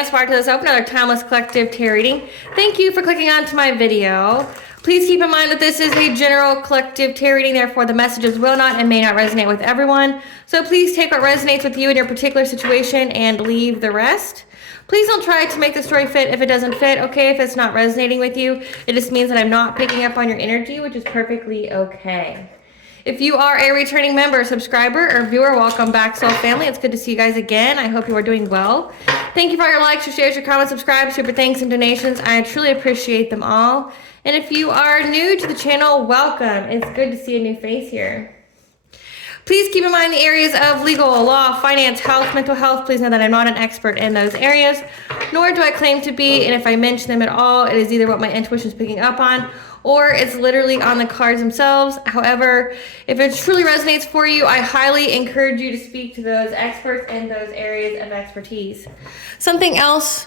inspired to this open another timeless collective tarot reading. Thank you for clicking onto my video. Please keep in mind that this is a general collective tarot reading, therefore the messages will not and may not resonate with everyone. So please take what resonates with you in your particular situation and leave the rest. Please don't try to make the story fit if it doesn't fit, okay? If it's not resonating with you, it just means that I'm not picking up on your energy, which is perfectly okay. If you are a returning member, subscriber, or viewer, welcome back, Soul Family. It's good to see you guys again. I hope you are doing well. Thank you for all your likes, your shares, your comments, subscribe, super thanks, and donations. I truly appreciate them all. And if you are new to the channel, welcome. It's good to see a new face here. Please keep in mind the areas of legal, law, finance, health, mental health. Please know that I'm not an expert in those areas, nor do I claim to be. And if I mention them at all, it is either what my intuition is picking up on or it's literally on the cards themselves. However, if it truly resonates for you, I highly encourage you to speak to those experts in those areas of expertise. Something else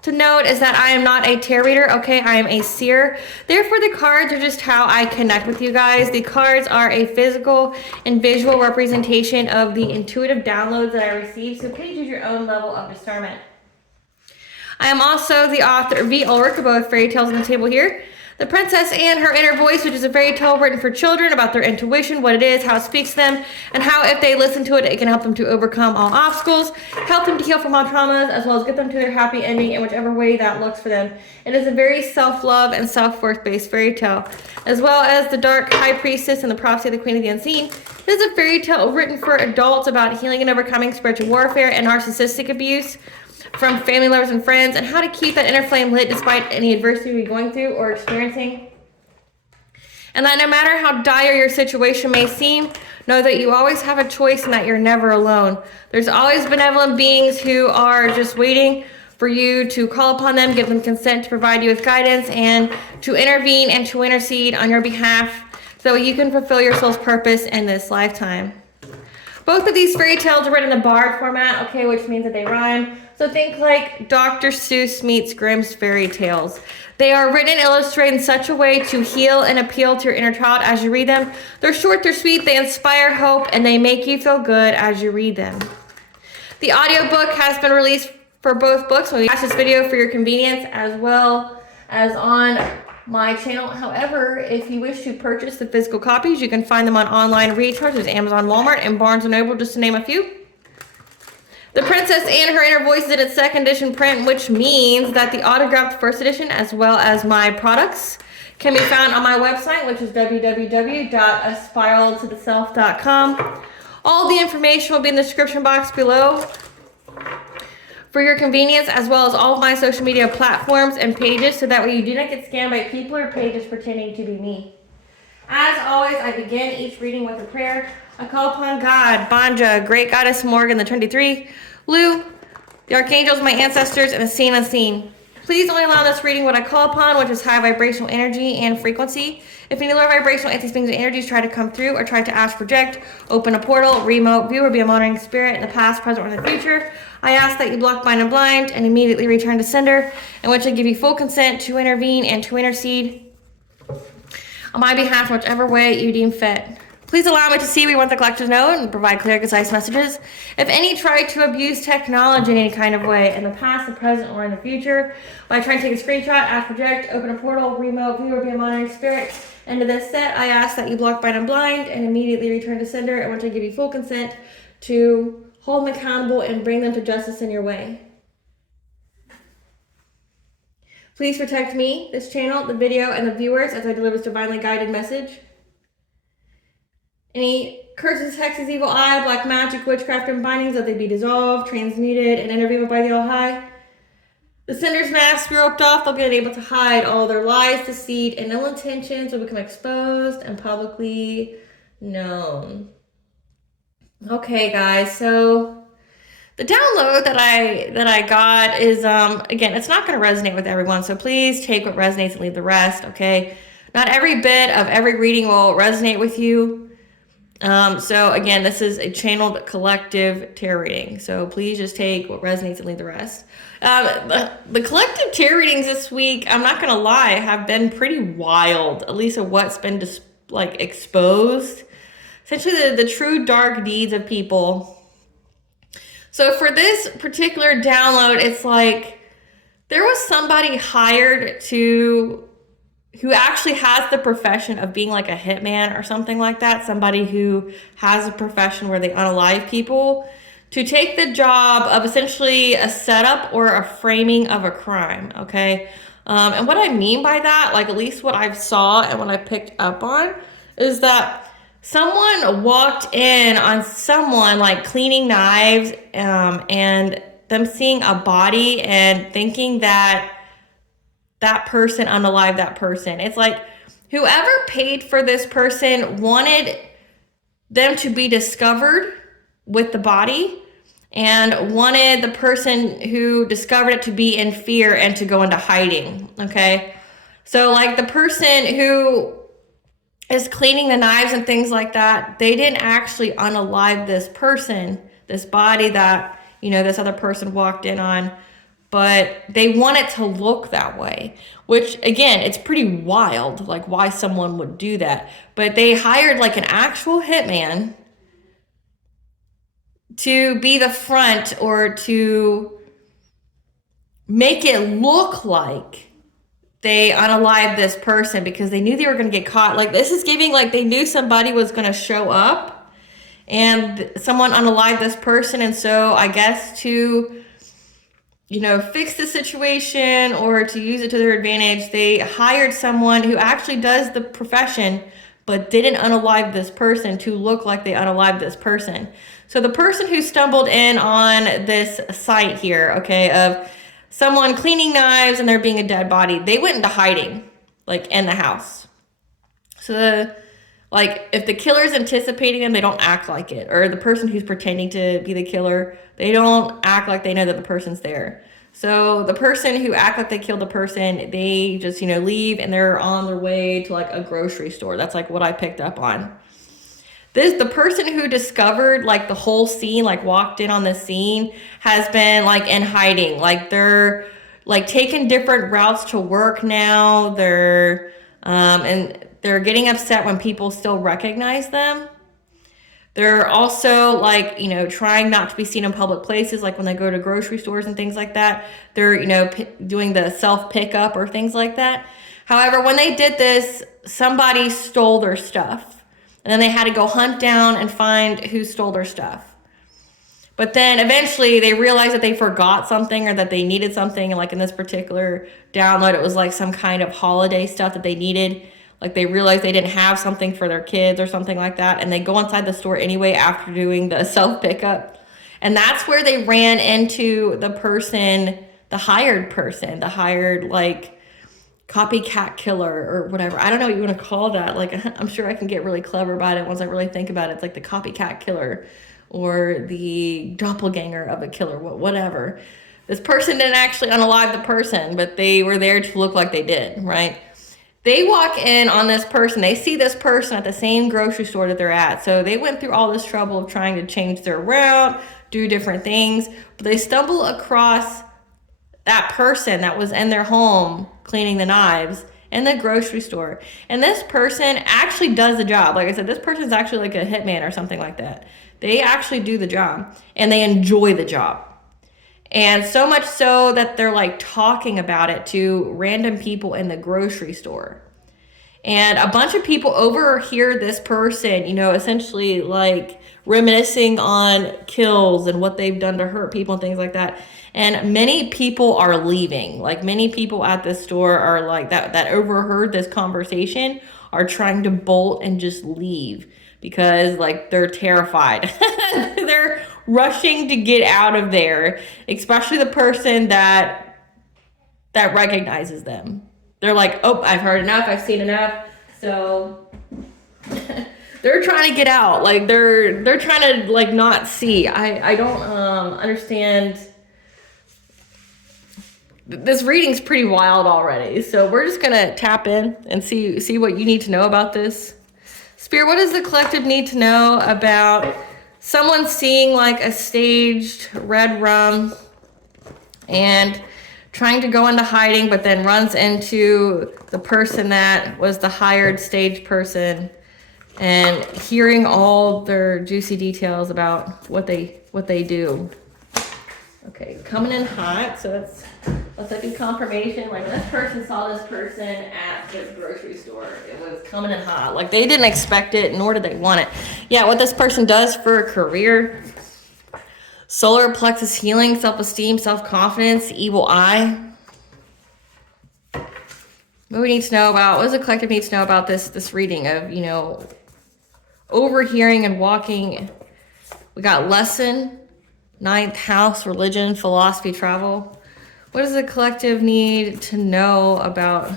to note is that I am not a tarot reader, okay? I am a seer. Therefore, the cards are just how I connect with you guys. The cards are a physical and visual representation of the intuitive downloads that I receive, so please use your own level of discernment. I am also the author of the Ulrich of both fairy tales on the table here. The Princess and Her Inner Voice, which is a fairy tale written for children about their intuition, what it is, how it speaks to them, and how if they listen to it, it can help them to overcome all obstacles, help them to heal from all traumas, as well as get them to their happy ending in whichever way that looks for them. It is a very self-love and self-worth based fairy tale, as well as The Dark High Priestess and the Prophecy of the Queen of the Unseen. It is a fairy tale written for adults about healing and overcoming spiritual warfare and narcissistic abuse from family members and friends, and how to keep that inner flame lit despite any adversity you're going through or experiencing. And that no matter how dire your situation may seem, know that you always have a choice and that you're never alone. There's always benevolent beings who are just waiting for you to call upon them, give them consent to provide you with guidance and to intervene and to intercede on your behalf so you can fulfill your soul's purpose in this lifetime. Both of these fairy tales are written in the bard format, okay, which means that they rhyme. So think like Dr. Seuss meets Grimm's fairy tales. They are written and illustrated in such a way to heal and appeal to your inner child as you read them. They're short, they're sweet, they inspire hope, and they make you feel good as you read them. The audiobook has been released for both books. So you watch this video for your convenience as well as on my channel. However, if you wish to purchase the physical copies, you can find them on online retailers. There's Amazon, Walmart, and Barnes & Noble, just to name a few. The Princess and Her Inner Voice is in its second edition print, which means that the autographed first edition, as well as my products, can be found on my website, which is www.aspiraltotheself.com. All the information will be in the description box below for your convenience, as well as all of my social media platforms and pages, so that way you do not get scammed by people or pages pretending to be me. As always, I begin each reading with a prayer. I call upon God, Banja, Great Goddess Morgan, the 23, Lu, the Archangels, my ancestors, and the seen unseen. Please only allow this reading what I call upon, which is high vibrational energy and frequency. If any lower vibrational anti-beings and energies try to come through or try to ask, project, open a portal, remote, view, or be a monitoring spirit in the past, present, or in the future, I ask that you block, bind, and blind, and immediately return to sender, in which I give you full consent to intervene and to intercede on my behalf in whichever way you deem fit. Please allow me to see what you want the collective to know and provide clear, concise messages. If any try to abuse technology in any kind of way, in the past, the present, or in the future, by trying to take a screenshot, ask, project, open a portal, remote, view, or be a monitoring spirit into this set, I ask that you block, bind, and blind, and immediately return to sender, in which I give you full consent to hold them accountable and bring them to justice in your way. Please protect me, this channel, the video, and the viewers as I deliver this divinely guided message. Any curses, hexes, evil eye, black magic, witchcraft, and bindings, that they be dissolved, transmuted, and intervened by the All-High. The sender's mask be roped off, they'll be unable to hide. All their lies, deceit, and ill intentions will become exposed and publicly known. Okay, guys, so the download that I got is, again, it's not going to resonate with everyone, so please take what resonates and leave the rest, okay? Not every bit of every reading will resonate with you. So again, this is a channeled collective tarot reading, so please just take what resonates and leave the rest. The collective tarot readings this week, I'm not gonna lie, have been pretty wild, at least of what's been exposed. Essentially the true dark deeds of people. So for this particular download, it's like there was somebody hired who actually has the profession of being like a hitman or something like that. Somebody who has a profession where they unalive people to take the job of essentially a setup or a framing of a crime, okay? And what I mean by that, like at least what I've saw and what I picked up on, is that someone walked in on someone like cleaning knives and them seeing a body and thinking that that person unalived that person. It's like whoever paid for this person wanted them to be discovered with the body and wanted the person who discovered it to be in fear and to go into hiding, okay? So like the person who is cleaning the knives and things like that, they didn't actually unalive this person, this body that, you know, this other person walked in on, but they want it to look that way, which again, it's pretty wild, like why someone would do that. But they hired like an actual hitman to be the front or to make it look like they unalived this person because they knew they were going to get caught. Like this is giving like they knew somebody was going to show up and someone unalived this person. And so I guess to, you know, fix the situation or to use it to their advantage, they hired someone who actually does the profession but didn't unalive this person to look like they unalived this person. So the person who stumbled in on this site here, okay, of someone cleaning knives and there being a dead body, they went into hiding, like in the house. So like if the killer's anticipating them, they don't act like it. Or the person who's pretending to be the killer, they don't act like they know that the person's there. So the person who act like they killed the person, they just, you know, leave and they're on their way to like a grocery store. That's like what I picked up on. The person who discovered like the whole scene, like walked in on the scene, has been like in hiding. Like they're like taking different routes to work now. They're and they're getting upset when people still recognize them. They're also like, you know, trying not to be seen in public places, like when they go to grocery stores and things like that. They're, you know, doing the self pickup or things like that. However, when they did this, somebody stole their stuff. And then they had to go hunt down and find who stole their stuff. But then eventually they realized that they forgot something or that they needed something. And like in this particular download, it was like some kind of holiday stuff that they needed. Like they realized they didn't have something for their kids or something like that. And they go inside the store anyway after doing the self pickup. And that's where they ran into the person, the hired like copycat killer or whatever. I don't know what you want to call that. Like, I'm sure I can get really clever about it once I really think about it. It's like the copycat killer or the doppelganger of a killer, whatever. This person didn't actually unalive the person, but they were there to look like they did, right? They walk in on this person. They see this person at the same grocery store that they're at. So they went through all this trouble of trying to change their route, do different things, but they stumble across that person that was in their home cleaning the knives in the grocery store. And this person actually does the job. Like I said, this person's actually like a hitman or something like that. They actually do the job and they enjoy the job. And so much so that they're like talking about it to random people in the grocery store. And a bunch of people overhear this person, you know, essentially like reminiscing on kills and what they've done to hurt people and things like that. And many people are leaving. Like many people at this store are like that overheard this conversation are trying to bolt and just leave because like they're terrified. They're rushing to get out of there, especially the person that recognizes them. They're like, oh, I've heard enough. I've seen enough. So they're trying to get out. Like they're trying to like not see. I don't understand. This reading's pretty wild already. So we're just gonna tap in and see what you need to know about this. Spirit, what does the collective need to know about someone seeing like a staged red rum and trying to go into hiding, but then runs into the person that was the hired stage person and hearing all their juicy details about what they do. Okay, coming in hot, so let's like be confirmation. Like this person saw this person at the grocery store. It was coming in hot. Like they didn't expect it, nor did they want it. Yeah, what this person does for a career: solar plexus healing, self-esteem, self-confidence, evil eye. What we need to know about, what does the collective need to know about this reading of, you know, overhearing and walking? We got lesson, 9th house, religion, philosophy, travel. What does the collective need to know about?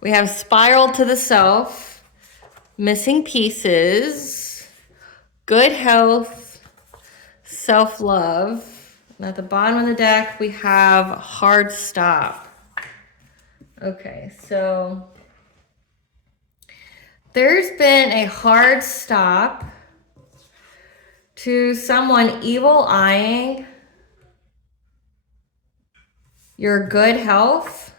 We have spiral to the self, missing pieces, good health, self-love. And at the bottom of the deck, we have hard stop. Okay, so there's been a hard stop to someone evil eyeing your good health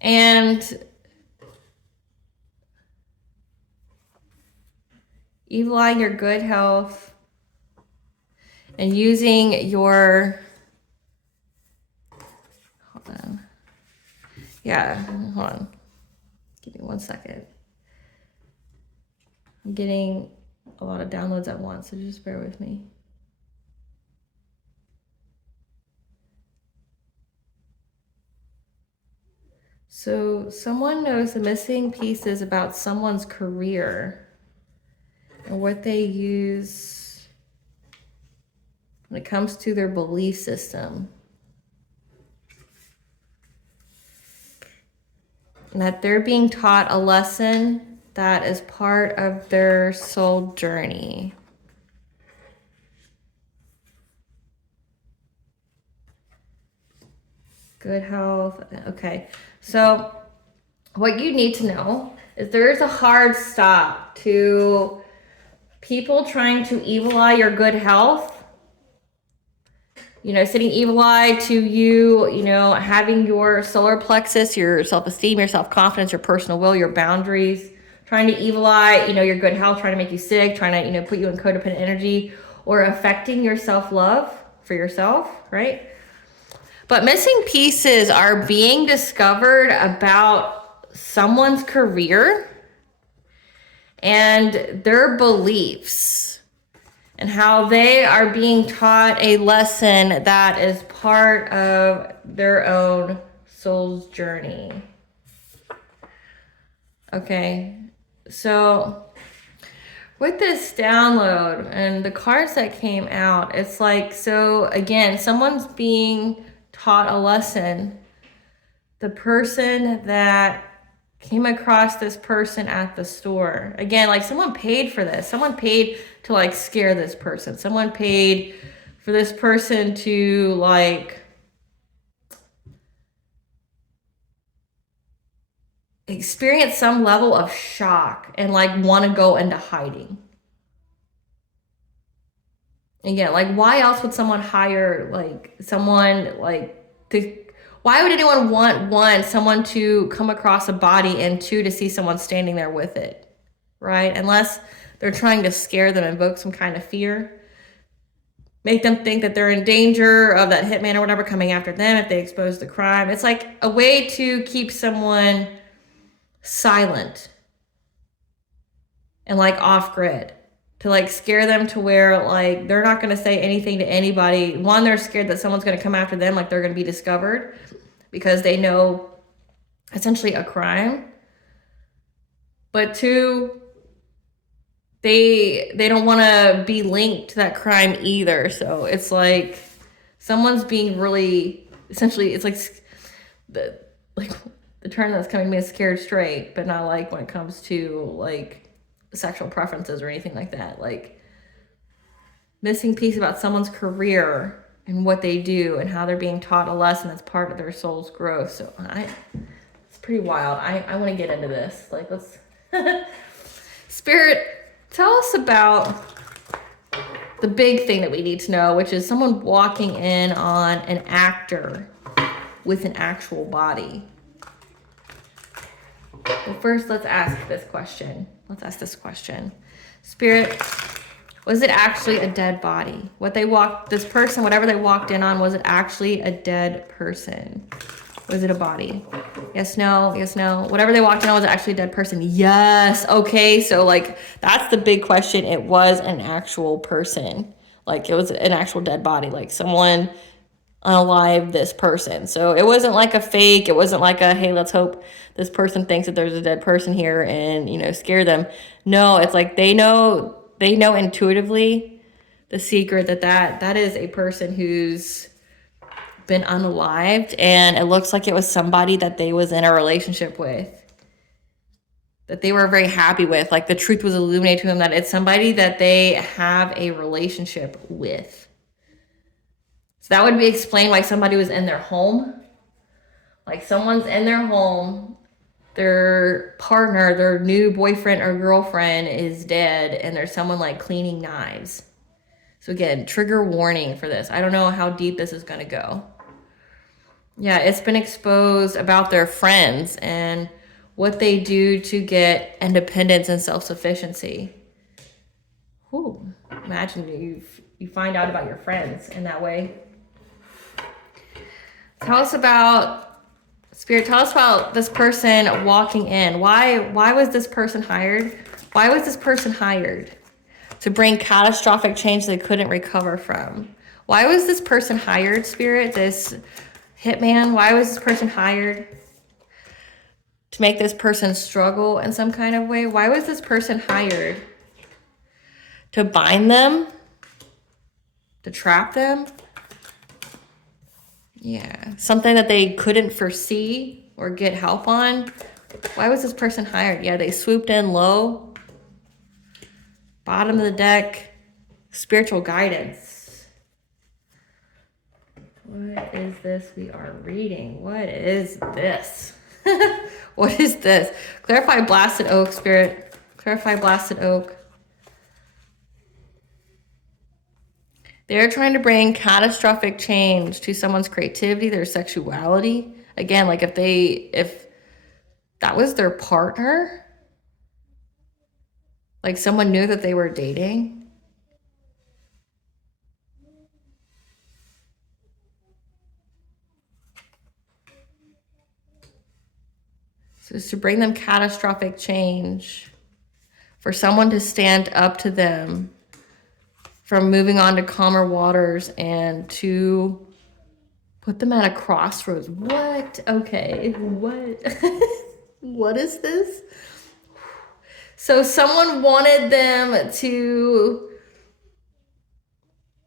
and evil eyeing your good health and using your, hold on. Yeah, hold on. Give me 1 second. I'm getting a lot of downloads at once, so just bear with me. So someone knows the missing pieces about someone's career and what they use when it comes to their belief system. And that they're being taught a lesson that is part of their soul journey. Good health. Okay. So what you need to know is there's a hard stop to people trying to evil eye your good health. You know, sitting evil eye to you, you know, having your solar plexus, your self-esteem, your self-confidence, your personal will, your boundaries, trying to evil eye, you know, your good health, trying to make you sick, trying to, you know, put you in codependent energy, or affecting your self-love for yourself, right? But missing pieces are being discovered about someone's career and their beliefs, and how they are being taught a lesson that is part of their own soul's journey. Okay, so with this download and the cards that came out, it's like, so again, someone's being taught a lesson. The person that came across this person at the store. Again, like someone paid for this. Someone paid to like scare this person. Someone paid for this person to like experience some level of shock and like want to go into hiding. Again, like why else would someone hire like someone like to, why would anyone want, one, someone to come across a body, and two, to see someone standing there with it, right? Unless they're trying to scare them, invoke some kind of fear, make them think that they're in danger of that hitman or whatever coming after them if they expose the crime. It's like a way to keep someone silent and like off grid, to like scare them to where like they're not going to say anything to anybody. One, they're scared that someone's going to come after them, like they're going to be discovered because they know essentially a crime. But two, they don't want to be linked to that crime either. So it's like someone's being really, essentially, it's like the term that's coming to me is scared straight, but not like when it comes to like sexual preferences or anything like that. Like missing piece about someone's career and what they do and how they're being taught a lesson that's part of their soul's growth. So it's pretty wild. I want to get into this. Like, let's Spirit, tell us about the big thing that we need to know, which is someone walking in on an actor with an actual body. Well, first, let's ask this question. Spirit, was it actually a dead body? This person, whatever they walked in on, was it actually a dead person? Was it a body? Yes, no, yes, no. Whatever they walked in on, was it actually a dead person? Yes. Okay, so like that's the big question. It was an actual person. Like it was an actual dead body. Like someone unalived this person. So it wasn't like a fake. It wasn't like a, hey, let's hope this person thinks that there's a dead person here and, you know, scare them. No, it's like they know intuitively the secret that is a person who's been unalived, and it looks like it was somebody that they was in a relationship with, that they were very happy with. Like the truth was illuminated to them that it's somebody that they have a relationship with. So that would be explained why somebody was in their home. Like someone's in their home, their partner, their new boyfriend or girlfriend is dead, and there's someone like cleaning knives. So again, trigger warning for this. I don't know how deep this is going to go. Yeah, it's been exposed about their friends and what they do to get independence and self-sufficiency. Ooh, imagine you find out about your friends in that way. Tell us about, Spirit, tell us about this person walking in. Why was this person hired? Why was this person hired? To bring catastrophic change they couldn't recover from. Why was this person hired, Spirit? This hitman, why was this person hired? To make this person struggle in some kind of way? Why was this person hired? To bind them? To trap them? Yeah, something that they couldn't foresee or get help on. Why was this person hired? Yeah, they swooped in low. Bottom of the deck, spiritual guidance. What is this we are reading? What is this? What is this? Clarify blasted oak, Spirit. Clarify blasted oak. They're trying to bring catastrophic change to someone's creativity, their sexuality. Again, like if that was their partner, like someone knew that they were dating. So it's to bring them catastrophic change, for someone to stand up to them from moving on to calmer waters and to put them at a crossroads. What? Okay, what? What is this? So someone wanted them to,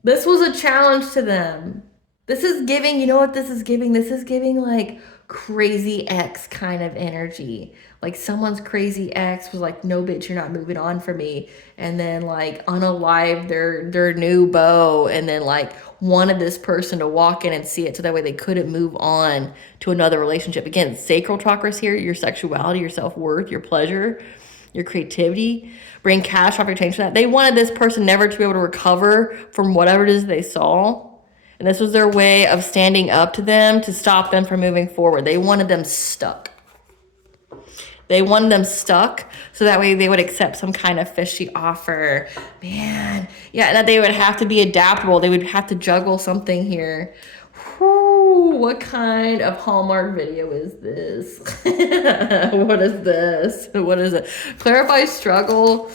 this was a challenge to them. This is giving, you know what this is giving? This is giving like crazy ex kind of energy. Like someone's crazy ex was like, no bitch, you're not moving on from me. And then like unalived their new beau, and then like wanted this person to walk in and see it so that way they couldn't move on to another relationship. Again, sacral chakras here, your sexuality, your self-worth, your pleasure, your creativity, bring catastrophic change to that. They wanted this person never to be able to recover from whatever it is they saw. And this was their way of standing up to them to stop them from moving forward. They wanted them stuck. They wanted them stuck so that way they would accept some kind of fishy offer. Man, yeah, and that they would have to be adaptable. They would have to juggle something here. Whew, what kind of Hallmark video is this? What is this? What is it? Clarify struggle.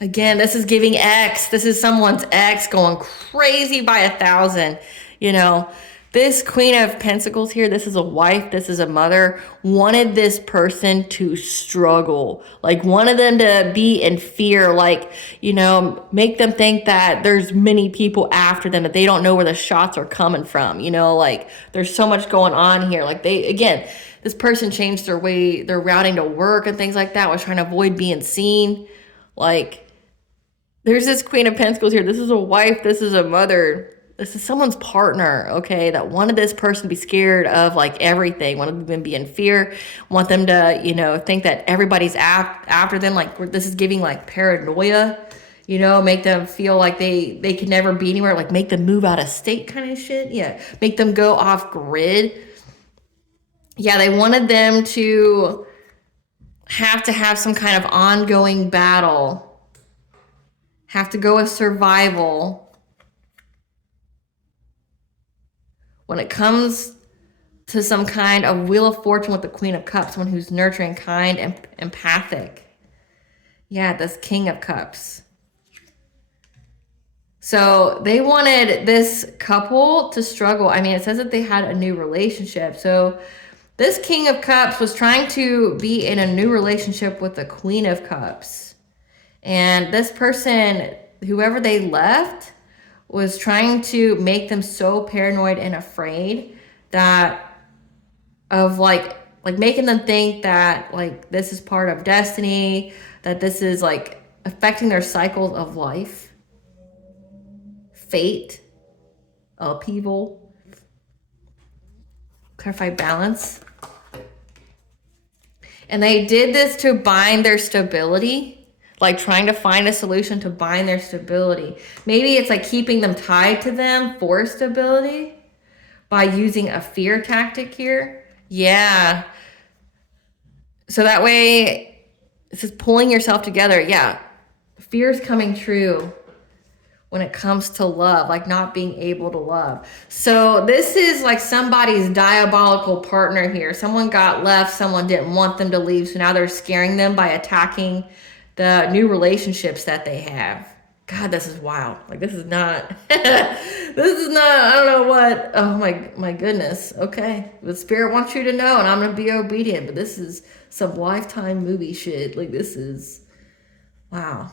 Again, this is giving X. This is someone's ex going crazy by 1,000. You know, this Queen of Pentacles here, this is a wife, this is a mother, wanted this person to struggle. Like wanted them to be in fear, like, you know, make them think that there's many people after them, that they don't know where the shots are coming from. You know, like there's so much going on here. Like again, this person changed their way, their routing to work and things like that, was trying to avoid being seen. Like, there's this Queen of Pentacles here. This is a wife. This is a mother. This is someone's partner, okay, that wanted this person to be scared of like everything, wanted them to be in fear, want them to, you know, think that everybody's after them. Like this is giving like paranoia, you know, make them feel like they can never be anywhere, like make them move out of state kind of shit. Yeah, make them go off grid. Yeah, they wanted them to have some kind of ongoing battle, have to go with survival. When it comes to some kind of Wheel of Fortune with the Queen of Cups, someone who's nurturing, kind, and empathic. Yeah, this King of Cups. So they wanted this couple to struggle. I mean, it says that they had a new relationship. So this King of Cups was trying to be in a new relationship with the Queen of Cups. And this person, whoever they left, was trying to make them so paranoid and afraid that of like making them think that like this is part of destiny, that this is like affecting their cycles of life, fate, upheaval, clarify balance. And they did this to bind their stability, like trying to find a solution to bind their stability. Maybe it's like keeping them tied to them for stability by using a fear tactic here. Yeah. So that way, this is pulling yourself together. Yeah. Fear is coming true when it comes to love, like not being able to love. So this is like somebody's diabolical partner here. Someone got left, someone didn't want them to leave, so now they're scaring them by attacking the new relationships that they have. God, this is wild. Like this is not, I don't know what, oh my goodness. Okay, the spirit wants you to know and I'm going to be obedient, but this is some Lifetime movie shit. Like this is, wow.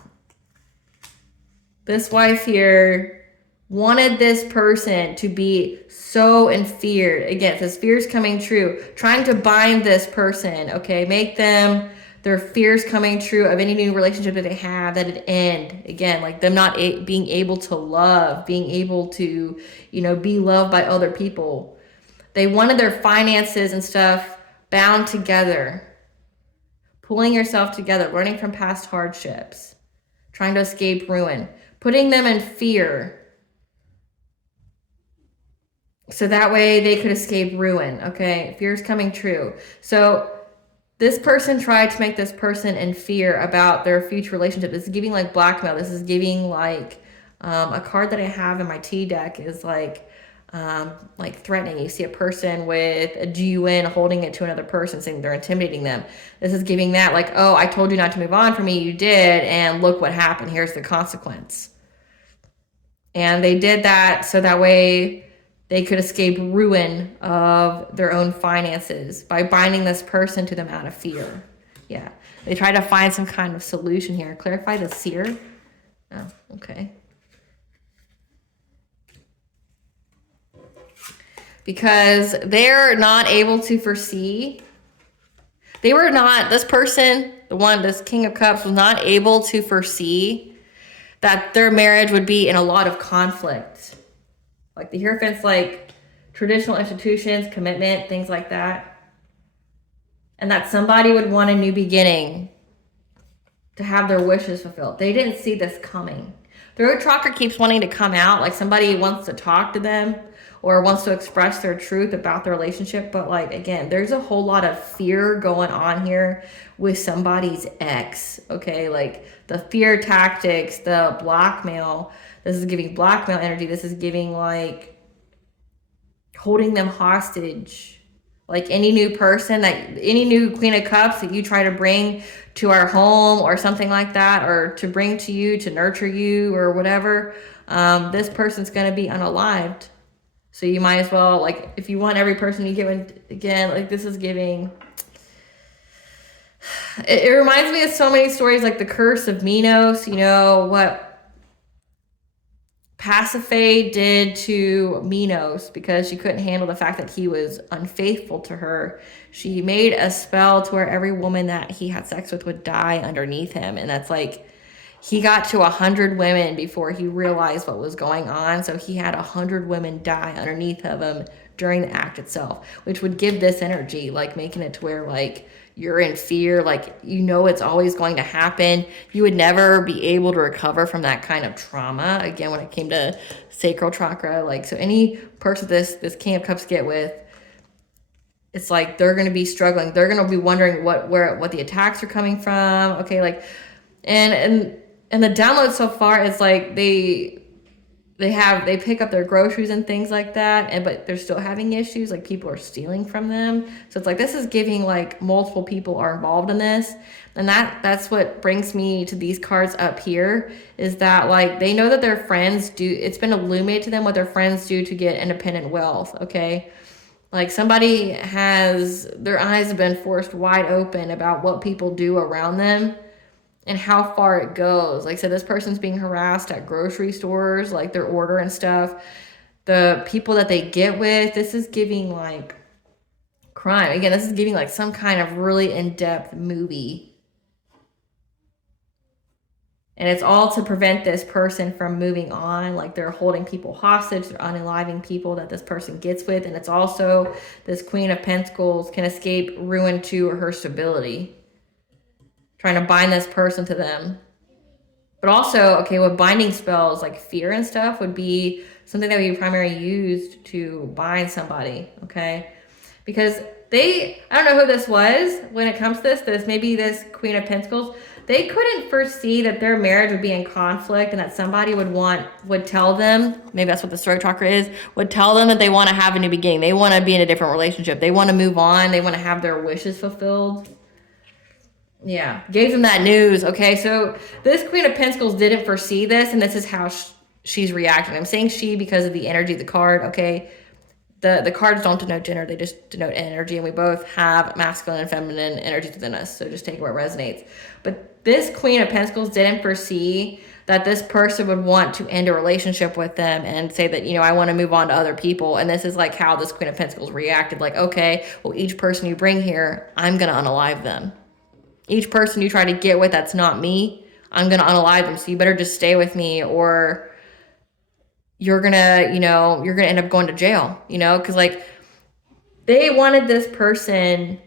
This wife here wanted this person to be so in fear. Again, this fear is coming true. Trying to bind this person, okay? Make them, their fears coming true of any new relationship that they have, that it end. Again, like them not being able to love, being able to, you know, be loved by other people. They wanted their finances and stuff bound together. Pulling yourself together, learning from past hardships. Trying to escape ruin. Putting them in fear. So that way they could escape ruin, okay? Fear is coming true. So this person tried to make this person in fear about their future relationship. This is giving like blackmail. This is giving like a card that I have in my T deck is like threatening. You see a person with a GUN holding it to another person, saying they're intimidating them. This is giving that like, oh, I told you not to move on from me. You did. And look what happened. Here's the consequence. And they did that so that way they could escape ruin of their own finances by binding this person to them out of fear. Yeah. They try to find some kind of solution here. Clarify the seer. Oh, okay. Because they're not able to foresee. They were not, this person, this King of Cups, was not able to foresee that their marriage would be in a lot of conflict. Like the Hierophant's like traditional institutions, commitment, things like that. And that somebody would want a new beginning to have their wishes fulfilled. They didn't see this coming. The root chakra keeps wanting to come out, like somebody wants to talk to them or wants to express their truth about their relationship. But like, again, there's a whole lot of fear going on here with somebody's ex, okay? Like the fear tactics, the blackmail, this is giving blackmail energy. This is giving like holding them hostage. Like any new person any new Queen of Cups that you try to bring to our home or something like that, or to bring to you, to nurture you or whatever, this person's going to be unalived. So you might as well, like, if you want every person you get, again, like this is giving, it reminds me of so many stories like the curse of Minos, you know, what Pasiphae did to Minos because she couldn't handle the fact that he was unfaithful to her. She made a spell to where every woman that he had sex with would die underneath him. And that's like, he got to 100 women before he realized what was going on. So he had 100 women die underneath of him during the act itself, which would give this energy, like making it to where like you're in fear, like, you know, it's always going to happen. You would never be able to recover from that kind of trauma. Again, when it came to sacral chakra, like, so any person this King of Cups get with, it's like they're going to be struggling. They're going to be wondering what the attacks are coming from. Okay, like, and the download so far is like they pick up their groceries and things like that, but they're still having issues, like people are stealing from them. So it's like this is giving like multiple people are involved in this. And that's what brings me to these cards up here, is that like they know that their friends do, it's been illuminated to them what their friends do to get independent wealth. Okay, like somebody has, their eyes have been forced wide open about what people do around them and how far it goes. Like I said, this person's being harassed at grocery stores, like their order and stuff. The people that they get with, this is giving like crime. Again, this is giving like some kind of really in-depth movie. And it's all to prevent this person from moving on. Like they're holding people hostage, they're unaliving people that this person gets with. And it's also this Queen of Pentacles can escape ruin to her stability, trying to bind this person to them. But also, okay, with binding spells, like fear and stuff would be something that would be primarily used to bind somebody, okay? Because I don't know who this was when it comes to this maybe this Queen of Pentacles, they couldn't foresee that their marriage would be in conflict and that somebody would tell them, maybe that's what the throat chakra is, would tell them that they want to have a new beginning. They want to be in a different relationship. They want to move on. They want to have their wishes fulfilled. Yeah, gave them that news. Okay, so this Queen of Pentacles didn't foresee this, and this is how she's reacting. I'm saying she because of the energy of the card. Okay, the cards don't denote gender, they just denote energy, and we both have masculine and feminine energies within us, so just take it where it resonates. But this Queen of Pentacles didn't foresee that this person would want to end a relationship with them and say that, you know, I want to move on to other people. And this is like how this Queen of Pentacles reacted. Like, okay, well, each person you bring here, I'm going to unalive them. Each person you try to get with that's not me, I'm going to unalive them. So you better just stay with me, or you're going to, you know, you're going to end up going to jail, you know, because like they wanted this person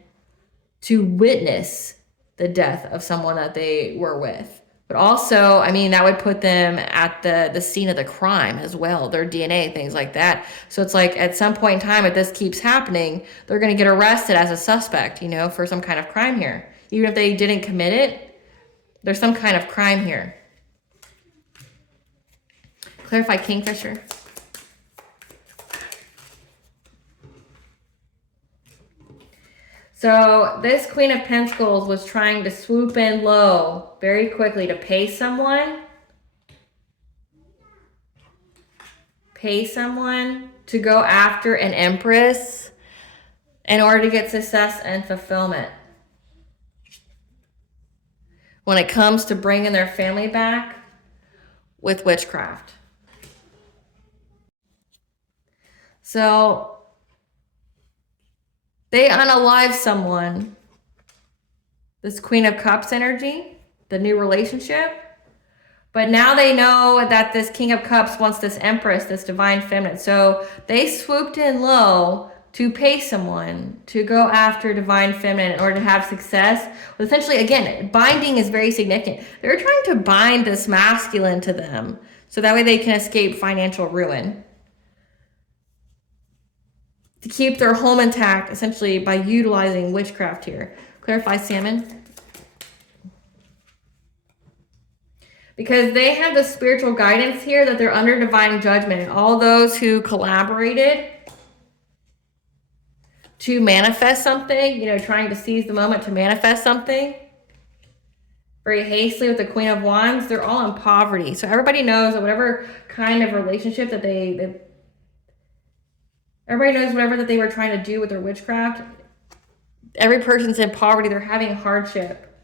to witness the death of someone that they were with. But also, I mean, that would put them at the scene of the crime as well, their DNA, things like that. So it's like at some point in time, if this keeps happening, they're going to get arrested as a suspect, you know, for some kind of crime here. Even if they didn't commit it, there's some kind of crime here. Clarify Kingfisher. So this Queen of Pentacles was trying to swoop in low very quickly to pay someone. Pay someone to go after an Empress in order to get success and fulfillment. When it comes to bringing their family back with witchcraft. So they unalive someone, this Queen of Cups energy, the new relationship. But now they know that this King of Cups wants this Empress, this divine feminine. So they swooped in low to pay someone to go after divine feminine in order to have success. But essentially, again, binding is very significant. They're trying to bind this masculine to them so that way they can escape financial ruin. To keep their home intact, essentially by utilizing witchcraft here. Clarify Salmon. Because they have the spiritual guidance here that they're under divine judgment. And all those who collaborated to manifest something, you know, trying to seize the moment to manifest something very hastily with the Queen of Wands, they're all in poverty. So everybody knows that whatever kind of relationship that everybody knows whatever that they were trying to do with their witchcraft, every person's in poverty, they're having hardship.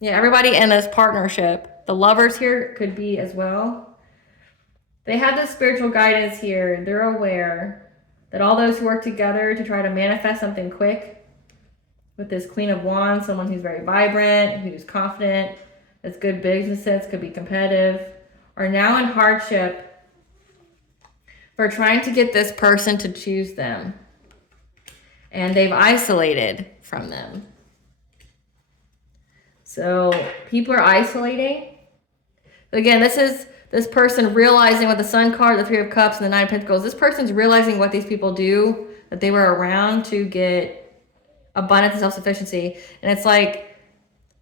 Yeah, everybody in this partnership, the lovers here could be as well. They have this spiritual guidance here. They're aware that all those who work together to try to manifest something quick with this Queen of Wands, someone who's very vibrant, who's confident, has good business sense, could be competitive, are now in hardship for trying to get this person to choose them. And they've isolated from them. So people are isolating. Again, this is this person realizing with the Sun card, the Three of Cups, and the Nine of Pentacles. This person's realizing what these people do, that they were around to get abundance and self-sufficiency. And it's like,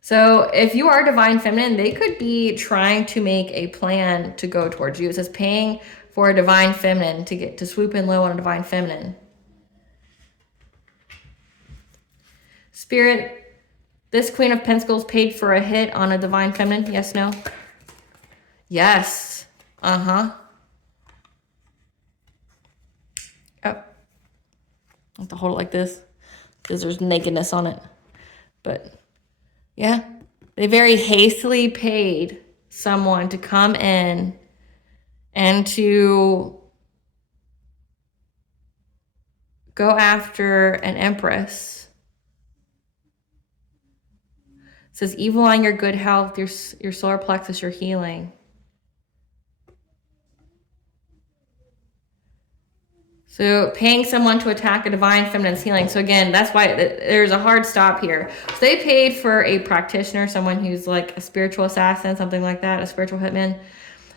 so if you are divine feminine, they could be trying to make a plan to go towards you. It says paying for a divine feminine to swoop in low on a divine feminine. Spirit, this Queen of Pentacles paid for a hit on a divine feminine. Yes, no? Yes. Uh-huh. Oh. I have to hold it like this because there's nakedness on it. But yeah, they very hastily paid someone to come in and to go after an empress. It says evil on your good health, your solar plexus, your healing. So paying someone to attack a divine feminine's healing. So again, that's why there's a hard stop here. So they paid for a practitioner, someone who's like a spiritual assassin, something like that, a spiritual hitman.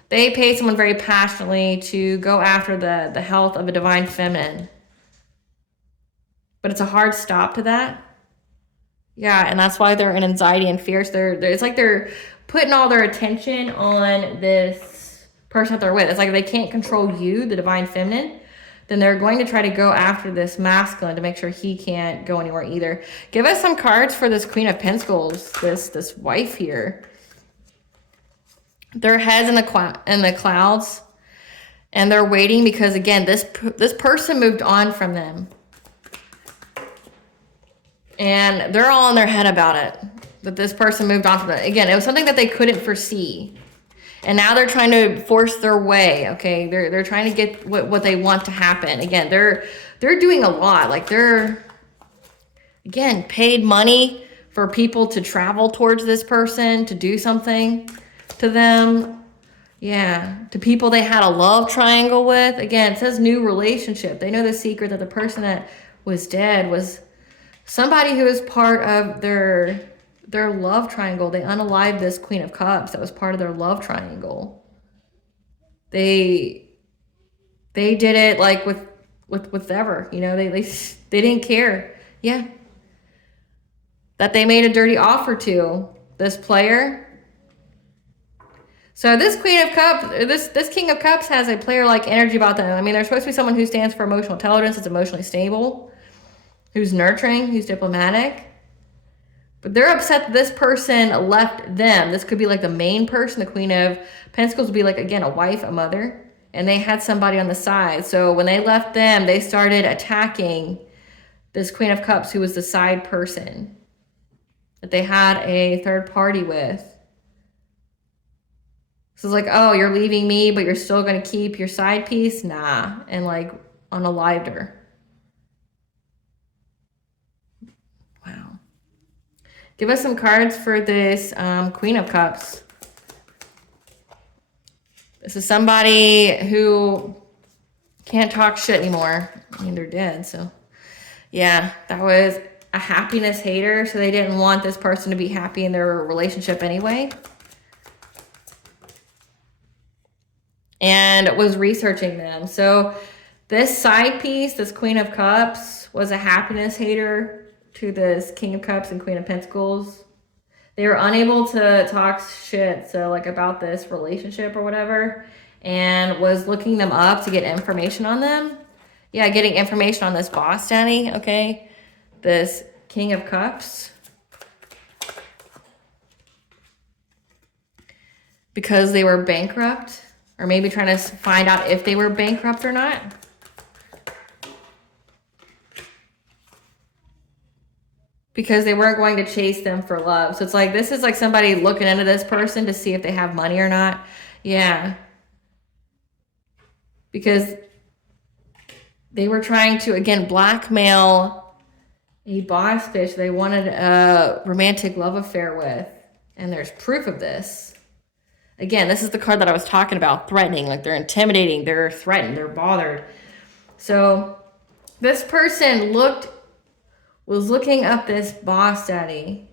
They paid someone very passionately to go after the health of a divine feminine. But it's a hard stop to that. Yeah, and that's why they're in anxiety and fear. So it's like they're putting all their attention on this person that they're with. It's like if they can't control you, the divine feminine, then they're going to try to go after this masculine to make sure he can't go anywhere either. Give us some cards for this Queen of Pentacles, this wife here. Their heads in the clouds, and they're waiting because again, this person moved on from them. And they're all in their head about it, that this person moved on from it. Again, it was something that they couldn't foresee. And now they're trying to force their way, okay? They're trying to get what they want to happen. Again, they're doing a lot. Like they're, again, paid money for people to travel towards this person, to do something to them. Yeah, to people they had a love triangle with. Again, it says new relationship. They know the secret that the person that was dead was somebody who was part of their love triangle. They unalived this Queen of Cups that was part of their love triangle. They did it like with ever, you know, they didn't care. Yeah. That they made a dirty offer to this player. So this Queen of Cups, this King of Cups has a player-like energy about them. I mean, they're supposed to be someone who stands for emotional intelligence, is emotionally stable, who's nurturing, who's diplomatic. But they're upset that this person left them. This could be like the main person. The Queen of Pentacles would be like, again, a wife, a mother. And they had somebody on the side. So when they left them, they started attacking this Queen of Cups, who was the side person that they had a third party with. So it's like, oh, you're leaving me, but you're still going to keep your side piece? Nah. And like unalived her. Wow. Give us some cards for this Queen of Cups. This is somebody who can't talk shit anymore. I mean, they're dead, so. Yeah, that was a happiness hater, so they didn't want this person to be happy in their relationship anyway. And was researching them. So this side piece, this Queen of Cups, was a happiness hater to this King of Cups and Queen of Pentacles. They were unable to talk shit, so like about this relationship or whatever, and was looking them up to get information on them. Yeah, getting information on this boss daddy, okay? This King of Cups. Because they were bankrupt, or maybe trying to find out if they were bankrupt or not. Because they weren't going to chase them for love. So it's like, this is like somebody looking into this person to see if they have money or not. Yeah. Because they were trying to, again, blackmail a boss bitch they wanted a romantic love affair with. And there's proof of this. Again, this is the card that I was talking about, threatening. Like they're intimidating, they're threatened, they're bothered. So this person was looking up this boss daddy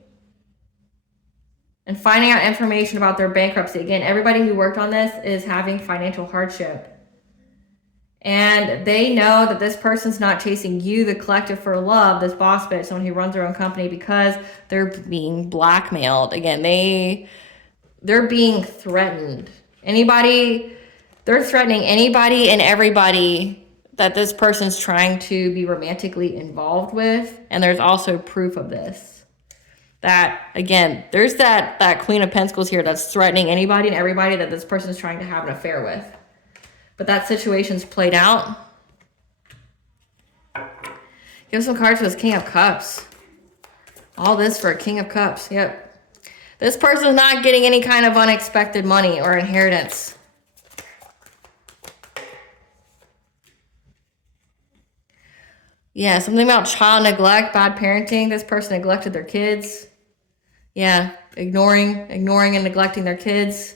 and finding out information about their bankruptcy. Again, everybody who worked on this is having financial hardship. And they know that this person's not chasing you, the collective, for love, this boss bitch, someone who runs their own company, because they're being blackmailed. Again, they're being threatened. They're threatening anybody and everybody that this person's trying to be romantically involved with. And there's also proof of this. That, again, there's that Queen of Pentacles here that's threatening anybody and everybody that this person is trying to have an affair with. But that situation's played out. Give some cards for this King of Cups. All this for a King of Cups. Yep. This person's not getting any kind of unexpected money or inheritance. Yeah, something about child neglect, bad parenting. This person neglected their kids. Yeah, ignoring and neglecting their kids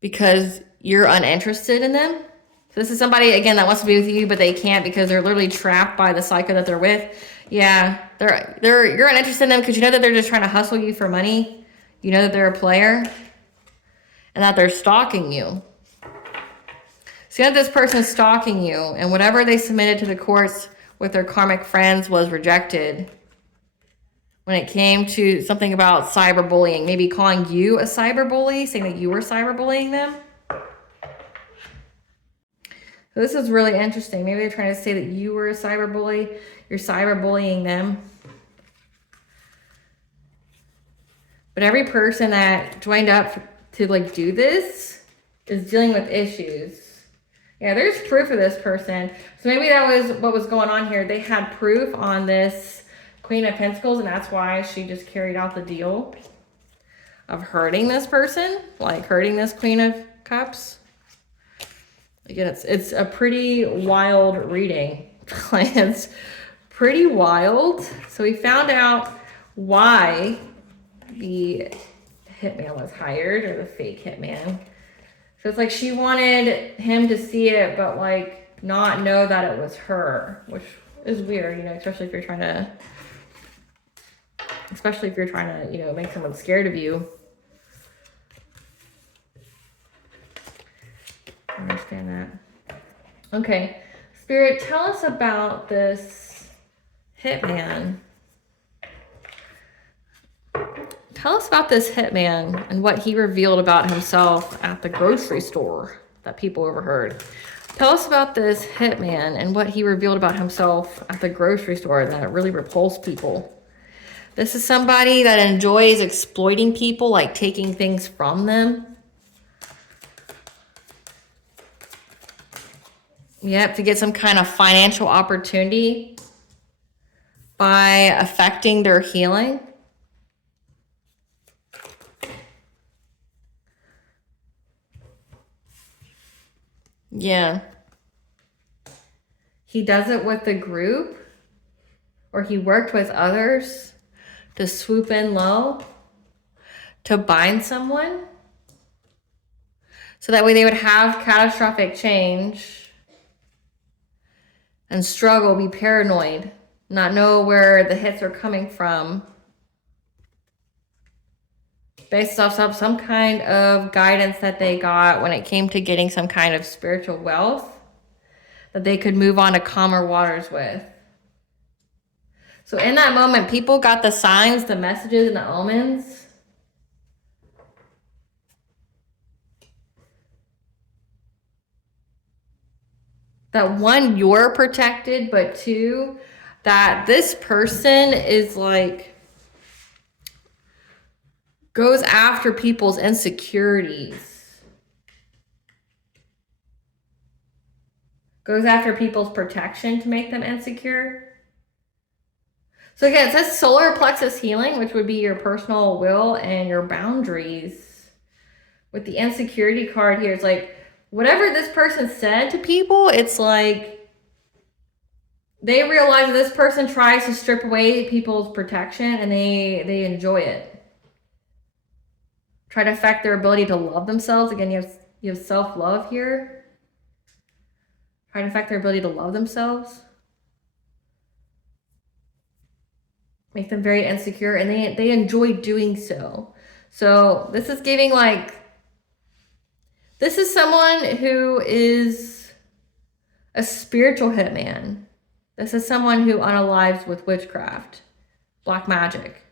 because you're uninterested in them. So this is somebody, again, that wants to be with you, but they can't because they're literally trapped by the psycho that they're with. Yeah, you're uninterested in them because you know that they're just trying to hustle you for money. You know that they're a player and that they're stalking you. So you know that this person is stalking you, and whatever they submitted to the courts with their karmic friends was rejected. When it came to something about cyberbullying, maybe calling you a cyberbully, saying that you were cyberbullying them. So this is really interesting. Maybe they're trying to say that you were a cyberbully. You're cyberbullying them. But every person that joined up to do this is dealing with issues. Yeah, there's proof of this person. So maybe that was what was going on here. They had proof on this Queen of Pentacles, and that's why she just carried out the deal of hurting this person, hurting this Queen of Cups. Again, it's a pretty wild reading. It's pretty wild. So we found out why the hitman was hired, or the fake hitman. So it's like she wanted him to see it, but not know that it was her, which is weird, especially if you're trying to, make someone scared of you. I understand that. Okay, Spirit, tell us about this hitman. Tell us about this hitman and what he revealed about himself at the grocery store that people overheard. Tell us about this hitman and what he revealed about himself at the grocery store that really repulsed people. This is somebody that enjoys exploiting people, taking things from them. Yep, to get some kind of financial opportunity by affecting their healing. Yeah. He does it with the group, or he worked with others to swoop in low to bind someone. So that way they would have catastrophic change and struggle, be paranoid, not know where the hits are coming from. Based off of some kind of guidance that they got when it came to getting some kind of spiritual wealth that they could move on to calmer waters with. So in that moment, people got the signs, the messages, and the omens. That one, you're protected, but two, that this person is goes after people's insecurities. Goes after people's protection to make them insecure. So again, it says solar plexus healing, which would be your personal will and your boundaries. With the insecurity card here, it's whatever this person said to people, it's they realize that this person tries to strip away people's protection and they enjoy it. Try to affect their ability to love themselves. Again, you have self-love here. Try to affect their ability to love themselves. make them very insecure, and they enjoy doing so. So this is giving like, this is someone who is a spiritual hitman. This is someone who unalives with witchcraft, black magic.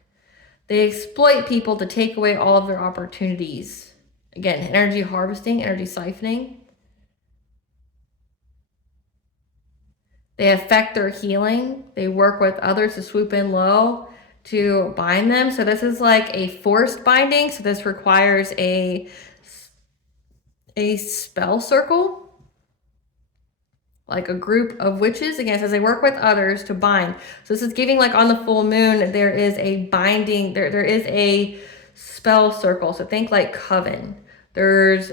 They exploit people to take away all of their opportunities. Again, energy harvesting, energy siphoning. They affect their healing. They work with others to swoop in low to bind them. So this is like a forced binding. So this requires a spell circle, like a group of witches. Again, it says they work with others to bind. So this is giving like on the full moon, there is a binding, there is a spell circle. So think like coven. There's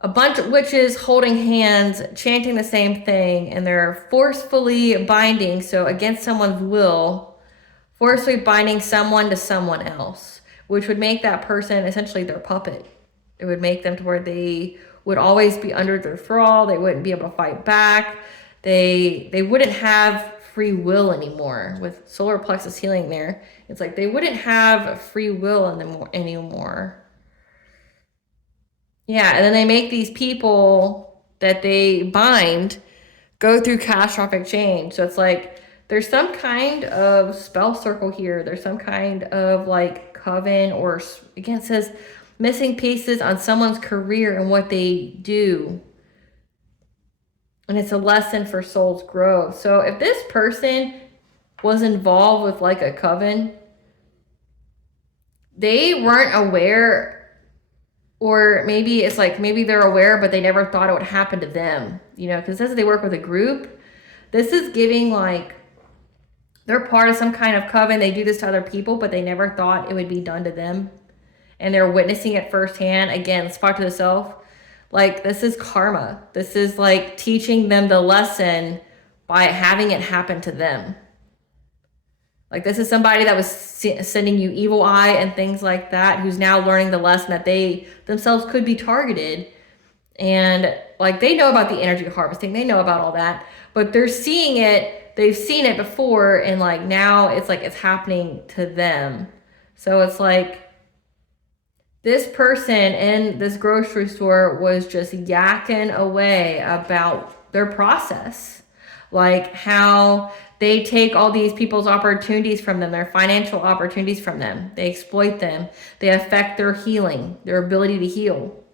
a bunch of witches holding hands, chanting the same thing, and they're forcefully binding, so against someone's will, forcefully binding someone to someone else, which would make that person essentially their puppet. It would make them to where they would always be under their thrall. They wouldn't be able to fight back. They wouldn't have free will anymore. With solar plexus healing there, it's like they wouldn't have free will anymore. Yeah, and then they make these people that they bind go through catastrophic change. So it's like there's some kind of spell circle here. There's some kind of like coven, or again, it says missing pieces on someone's career and what they do. And it's a lesson for soul's growth. So if this person was involved with like a coven, they weren't aware. Or maybe it's like, maybe they're aware, but they never thought it would happen to them, you know, because it says they work with a group. This is giving like, they're part of some kind of coven. They do this to other people, but they never thought it would be done to them. And they're witnessing it firsthand. Again, spot to the self. Like, this is karma. This is like teaching them the lesson by having it happen to them. Like, this is somebody that was sending you evil eye and things like that, who's now learning the lesson that they themselves could be targeted. And like, they know about the energy harvesting. They know about all that, but they're seeing it. They've seen it before. And like, now it's like, it's happening to them. So it's like, this person in this grocery store was just yakking away about their process. Like how they take all these people's opportunities from them, their financial opportunities from them. They exploit them. They affect their healing, their ability to heal.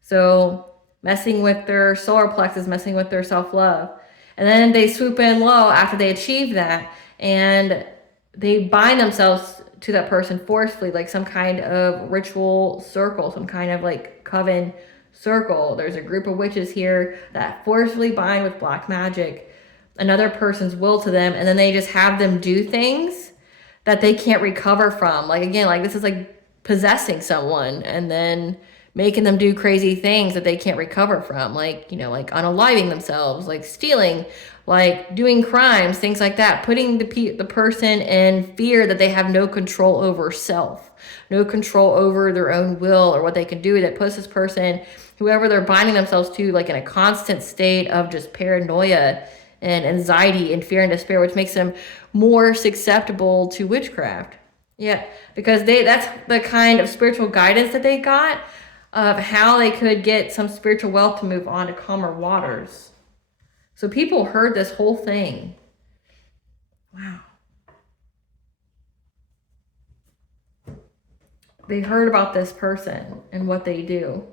So messing with their solar plexus, messing with their self-love. And then they swoop in low after they achieve that, and they bind themselves to that person forcefully, like some kind of ritual circle, some kind of like coven circle. There's a group of witches here that forcefully bind with black magic another person's will to them, and then they just have them do things that they can't recover from. Like, again, like this is like possessing someone and then making them do crazy things that they can't recover from, like, you know, like unaliving themselves, like stealing, like doing crimes, things like that, putting the person in fear that they have no control over self, no control over their own will or what they can do. That puts this person, whoever they're binding themselves to, like in a constant state of just paranoia and anxiety and fear and despair, which makes them more susceptible to witchcraft. Yeah, because that's the kind of spiritual guidance that they got of how they could get some spiritual wealth to move on to calmer waters. So people heard this whole thing. Wow. They heard about this person and what they do.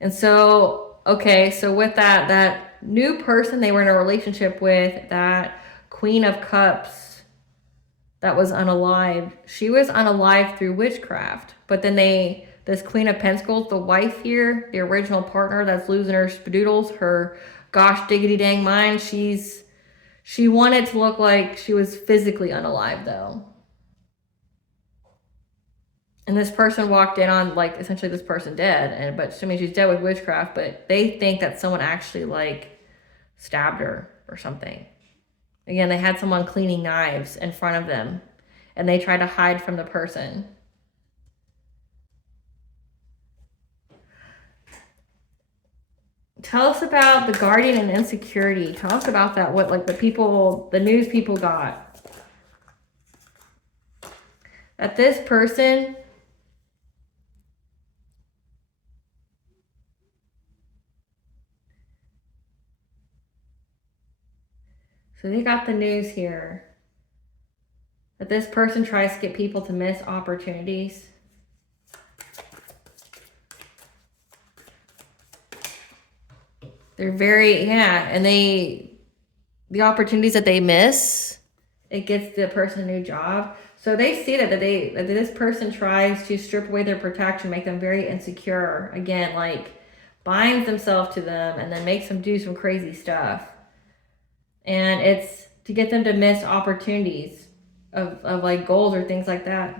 And so, okay, so with that new person they were in a relationship with, that Queen of Cups that was unalived, she was unalived through witchcraft. But then this Queen of Pentacles, the wife here, the original partner that's losing her spadoodles, her gosh diggity dang mind, she wanted to look like she was physically unalive though. And this person walked in on, like, essentially this person dead, but I mean, she's dead with witchcraft, but they think that someone actually like stabbed her or something. Again, they had someone cleaning knives in front of them and they tried to hide from the person. Tell us about the guardian and insecurity. Tell us about that, what like the news people got. that this person so they got the news here that this person tries to get people to miss opportunities. They're very, and the opportunities that they miss, it gets the person a new job. So they see that this person tries to strip away their protection, make them very insecure. Again, like binds themselves to them and then makes them do some crazy stuff. And it's to get them to miss opportunities of like goals or things like that.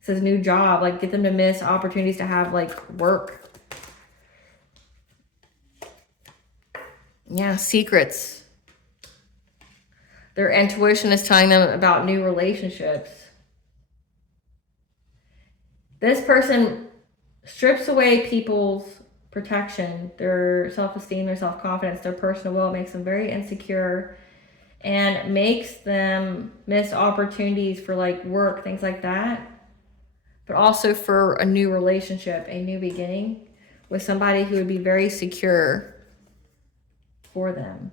It says new job, like get them to miss opportunities to have like work. Yeah, secrets. Their intuition is telling them about new relationships. This person strips away people's protection, their self-esteem, their self-confidence, their personal will. It makes them very insecure and makes them miss opportunities for like work, things like that. But also for a new relationship, a new beginning with somebody who would be very secure for them.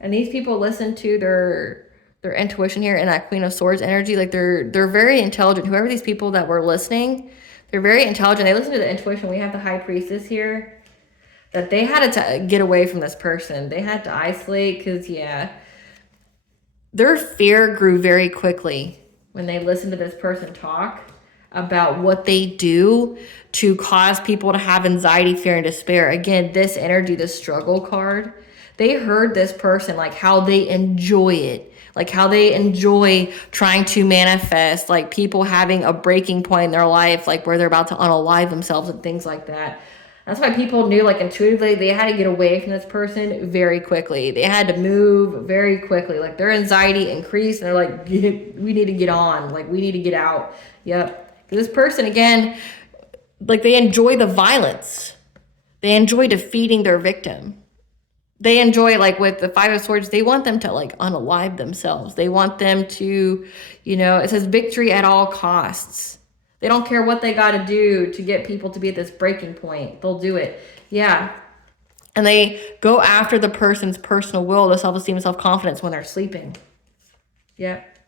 And these people listen to their intuition here and that Queen of Swords energy. Like they're very intelligent. Whoever these people that were listening, they're very intelligent. They listen to the intuition. We have the High Priestess here, that they had to get away from this person. They had to isolate because, their fear grew very quickly when they listened to this person talk about what they do to cause people to have anxiety, fear, and despair. Again, this energy, the struggle card, they heard this person, like how they enjoy it, like how they enjoy trying to manifest, like people having a breaking point in their life, like where they're about to unalive themselves and things like that. That's why people knew, like intuitively, they had to get away from this person very quickly. They had to move very quickly. Like their anxiety increased and they're like, we need to get on, like we need to get out. Yep. This person, again, like they enjoy the violence. They enjoy defeating their victim. They enjoy, like with the Five of Swords, they want them to like unalive themselves. They want them to, it says victory at all costs. They don't care what they got to do to get people to be at this breaking point. They'll do it. Yeah. And they go after the person's personal will, the self-esteem and self-confidence when they're sleeping. Yep.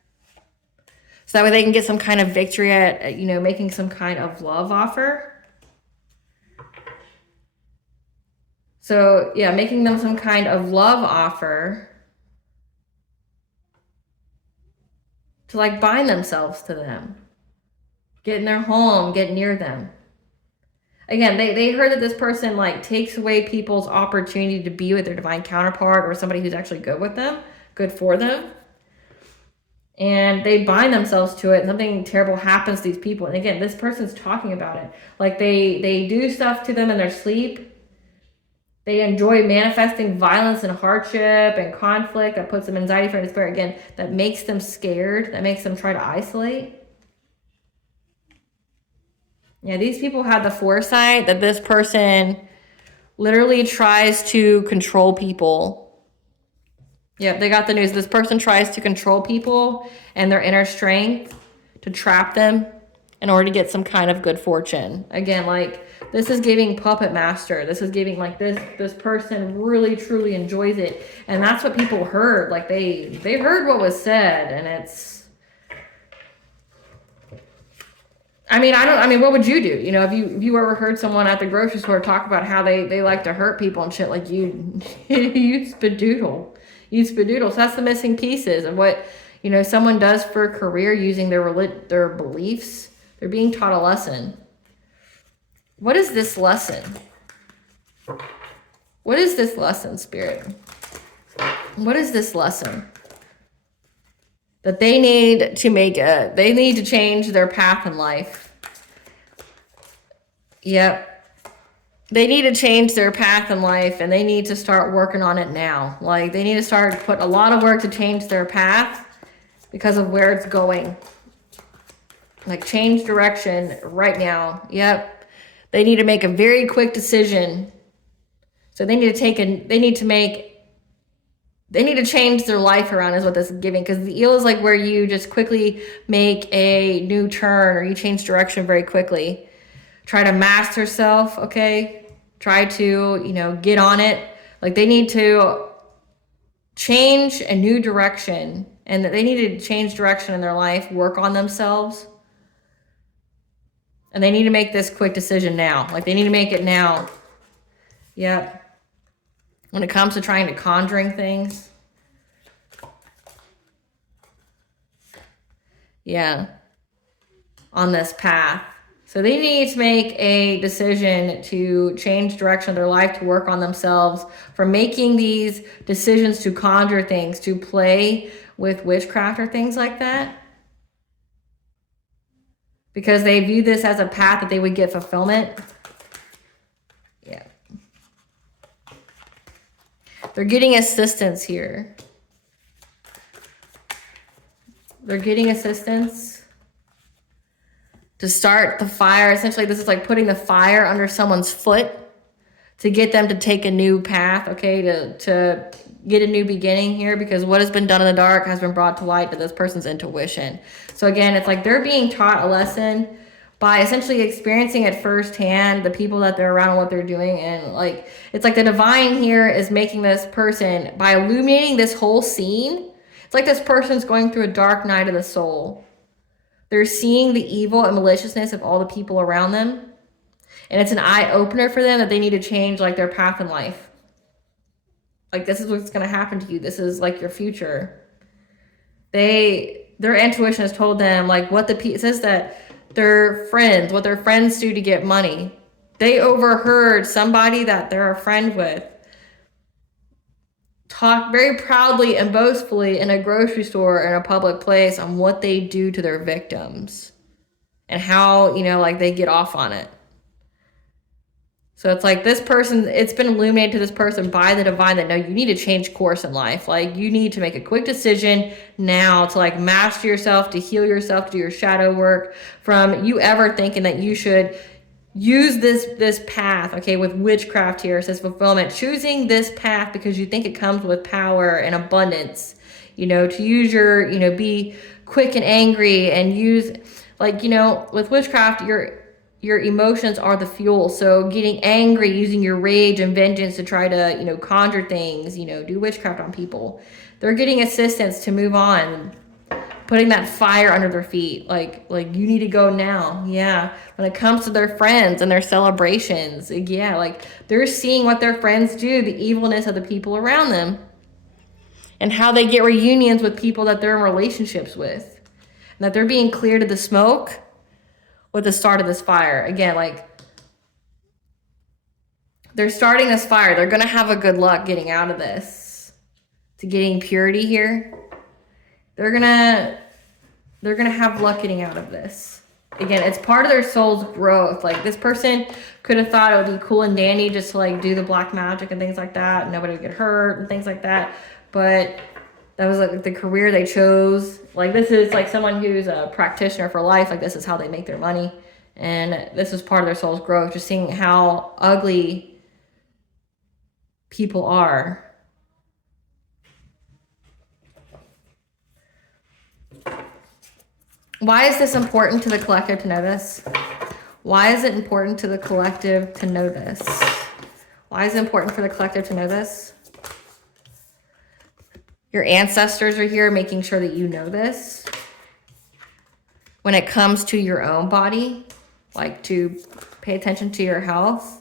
So that way they can get some kind of victory at, making some kind of love offer. So, making them some kind of love offer to like bind themselves to them. Get in their home, get near them. Again, they heard that this person like takes away people's opportunity to be with their divine counterpart or somebody who's actually good with them, good for them. And they bind themselves to it and something terrible happens to these people. And again, this person's talking about it. Like they do stuff to them in their sleep. They enjoy manifesting violence and hardship and conflict that puts them in anxiety, fear, and despair. Again, that makes them scared, that makes them try to isolate. Yeah, these people had the foresight that this person literally tries to control people. Yeah, they got the news. This person tries to control people and their inner strength to trap them in order to get some kind of good fortune. Again, like this is giving puppet master. This is giving like this person really truly enjoys it. And that's what people heard. Like they heard what was said, and it's, what would you do? If you ever heard someone at the grocery store talk about how they like to hurt people and shit, like you'd spadoodle. So that's the missing pieces of what, someone does for a career using their beliefs. They're being taught a lesson. What is this lesson? What is this lesson, Spirit? What is this lesson? That they need to change their path in life. Yep. They need to change their path in life and they need to start working on it now. Like they need to start put a lot of work to change their path because of where it's going. Like change direction right now. Yep. They need to make a very quick decision. So they need to make They need to change their life around is what this is giving, because the eel is like where you just quickly make a new turn or you change direction very quickly. Try to master self, okay? Try to, you know, get on it. Like they need to change a new direction, and that they need to change direction in their life, work on themselves. And they need to make this quick decision now. Like they need to make it now. Yep. When it comes to trying to conjuring things. Yeah. On this path. So they need to make a decision to change direction of their life, to work on themselves, from making these decisions to conjure things, to play with witchcraft or things like that. Because they view this as a path that they would get fulfillment. Yeah. They're getting assistance here. They're getting assistance to start the fire. Essentially, this is like putting the fire under someone's foot to get them to take a new path, okay, to get a new beginning here, because what has been done in the dark has been brought to light to this person's intuition. So again, it's like they're being taught a lesson by essentially experiencing it firsthand, the people that they're around and what they're doing. And like, it's like the divine here is making this person, by illuminating this whole scene, it's like this person's going through a dark night of the soul. They're seeing the evil and maliciousness of all the people around them. And it's an eye-opener for them that they need to change like their path in life. Like this is what's going to happen to you. This is like your future. Their intuition has told them like what it says that their friends, what their friends do to get money. They overheard somebody that they're a friend with talk very proudly and boastfully in a grocery store in a public place on what they do to their victims and how, you know, like they get off on it. So it's like this person, it's been illuminated to this person by the divine that no, you need to change course in life. Like you need to make a quick decision now to like master yourself, to heal yourself, to do your shadow work, from you ever thinking that you should use this path, okay, with witchcraft here. It says fulfillment, choosing this path because you think it comes with power and abundance, you know, to use your, you know, be quick and angry and use, like, you know, with witchcraft, your emotions are the fuel. So getting angry, using your rage and vengeance to try to, you know, conjure things, you know, do witchcraft on people. They're getting assistance to move on, putting that fire under their feet. Like you need to go now. Yeah. When it comes to their friends and their celebrations, yeah, like they're seeing what their friends do, the evilness of the people around them, and how they get reunions with people that they're in relationships with, and that they're being cleared of the smoke with the start of this fire. Again, like they're starting this fire. They're going to have a good luck getting out of this, to getting purity here. They're gonna have luck getting out of this. Again, it's part of their soul's growth. Like this person could have thought it would be cool and dandy just to like do the black magic and things like that, and nobody would get hurt and things like that. But that was like the career they chose. Like this is like someone who's a practitioner for life. Like this is how they make their money. And this is part of their soul's growth, just seeing how ugly people are. Why is this important to the collective to know this? Why is it important to the collective to know this? Why is it important for the collective to know this? Your ancestors are here making sure that you know this. When it comes to your own body, like to pay attention to your health.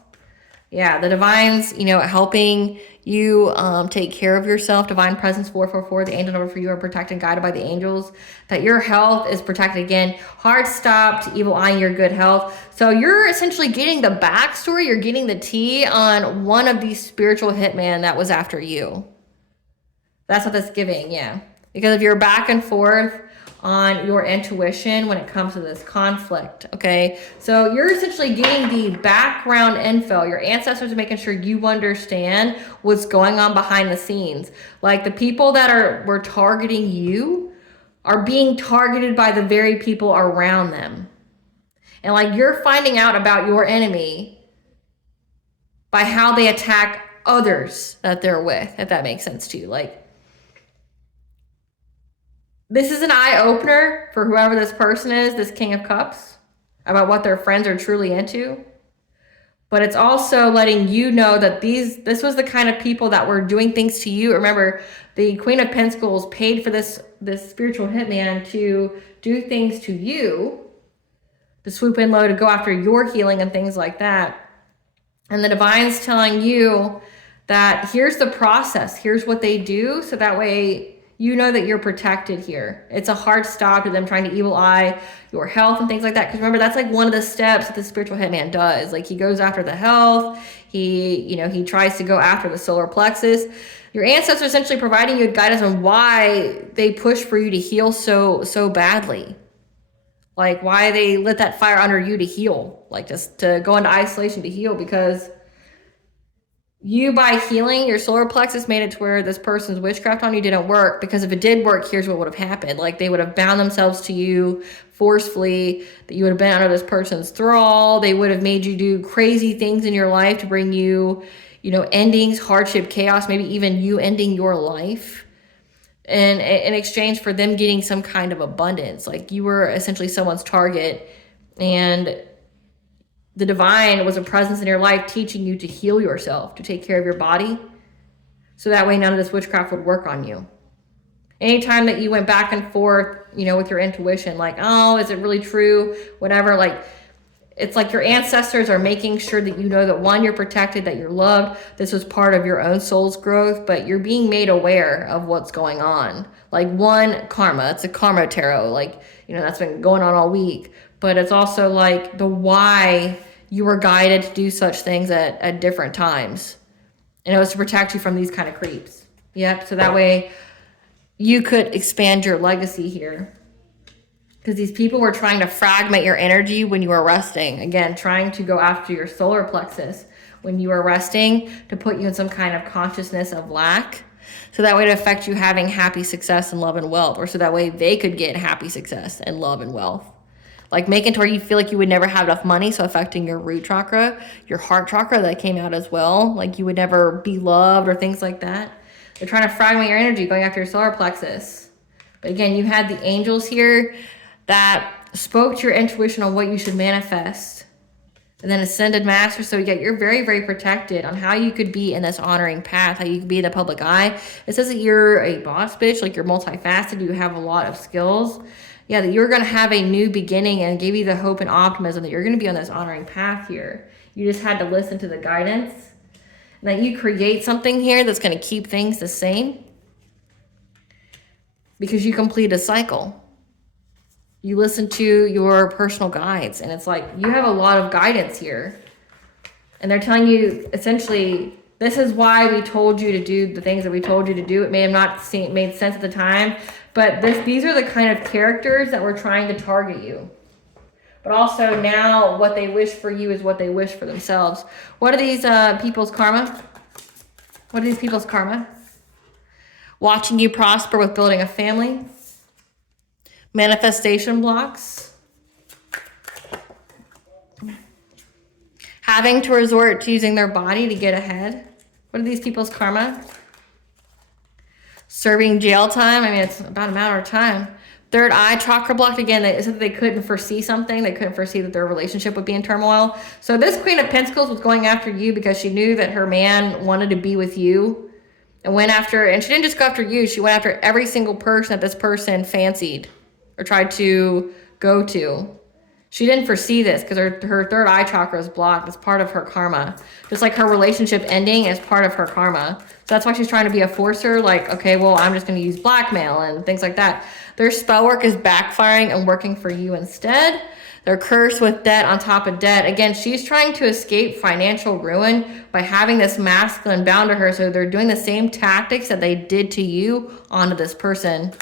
Yeah, the divine's, you know, helping you take care of yourself. Divine presence 444, the angel number for you are protected and guided by the angels. That your health is protected. Again, hard stop to evil eyeing your good health. So you're essentially getting the backstory. You're getting the tea on one of these spiritual hitmen that was after you. That's what that's giving, yeah. Because if you're back and forth on your intuition when it comes to this conflict, okay? So you're essentially getting the background info. Your ancestors are making sure you understand what's going on behind the scenes. Like the people that were targeting you are being targeted by the very people around them. And like you're finding out about your enemy by how they attack others that they're with, if that makes sense to you. Like this is an eye-opener for whoever this person is, this King of Cups, about what their friends are truly into. But it's also letting you know that this was the kind of people that were doing things to you. Remember, the Queen of Pentacles paid for this spiritual hitman to do things to you, to swoop in low, to go after your healing and things like that. And the divine's telling you that here's the process, here's what they do, so that way you know that you're protected here. It's a hard stop to them trying to evil eye your health and things like that. Because remember, that's like one of the steps that the spiritual hitman does. Like, he goes after the health. He tries to go after the solar plexus. Your ancestors essentially providing you guidance on why they push for you to heal so badly. Like, why they lit that fire under you to heal. Like, just to go into isolation to heal, because you, by healing your solar plexus, made it to where this person's witchcraft on you didn't work. Because if it did work, here's what would have happened. Like, they would have bound themselves to you forcefully, that you would have been under this person's thrall. They would have made you do crazy things in your life to bring you, endings, hardship, chaos, maybe even you ending your life. And in exchange for them getting some kind of abundance. Like, you were essentially someone's target, and the divine was a presence in your life teaching you to heal yourself, to take care of your body, so that way none of this witchcraft would work on you. Anytime that you went back and forth, with your intuition, like, oh, is it really true? Whatever, like, it's like your ancestors are making sure that you know that, one, you're protected, that you're loved. This was part of your own soul's growth, but you're being made aware of what's going on. Like, one, karma. It's a karma tarot. Like, that's been going on all week. But it's also like the why you were guided to do such things at different times. And it was to protect you from these kind of creeps. Yep. So that way you could expand your legacy here. Because these people were trying to fragment your energy when you were resting. Again, trying to go after your solar plexus when you were resting, to put you in some kind of consciousness of lack. So that way to affect you having happy success and love and wealth. Or so that way they could get happy success and love and wealth. Like, making to where you feel like you would never have enough money. So affecting your root chakra, your heart chakra, that came out as well. Like, you would never be loved or things like that. They're trying to fragment your energy, going after your solar plexus. But again, you had the angels here that spoke to your intuition on what you should manifest. And then ascended master. So you're very, very protected on how you could be in this honoring path, how you could be in the public eye. It says that you're a boss bitch, like you're multifaceted, you have a lot of skills. Yeah, that you're going to have a new beginning, and give you the hope and optimism that you're going to be on this honoring path here. You just had to listen to the guidance. And that you create something here that's going to keep things the same. Because you complete a cycle. You listen to your personal guides. And it's like, you have a lot of guidance here. And they're telling you, essentially, this is why we told you to do the things that we told you to do. It may have not made sense at the time. But these are the kind of characters that were trying to target you. But also now what they wish for you is what they wish for themselves. What are these people's karma? What are these people's karma? Watching you prosper with building a family. Manifestation blocks. Having to resort to using their body to get ahead. What are these people's karma? Serving jail time. I mean, it's about a matter of time. Third eye chakra blocked. Again, they said they couldn't foresee something. They couldn't foresee that their relationship would be in turmoil. So this Queen of Pentacles was going after you because she knew that her man wanted to be with you. And she didn't just go after you. She went after every single person that this person fancied or tried to go to. She didn't foresee this because her third eye chakra is blocked. It's part of her karma. Just like her relationship ending is part of her karma. So that's why she's trying to be a forcer. Like, okay, well, I'm just going to use blackmail and things like that. Their spell work is backfiring and working for you instead. They're cursed with debt on top of debt. Again, she's trying to escape financial ruin by having this masculine bound to her. So they're doing the same tactics that they did to you onto this person.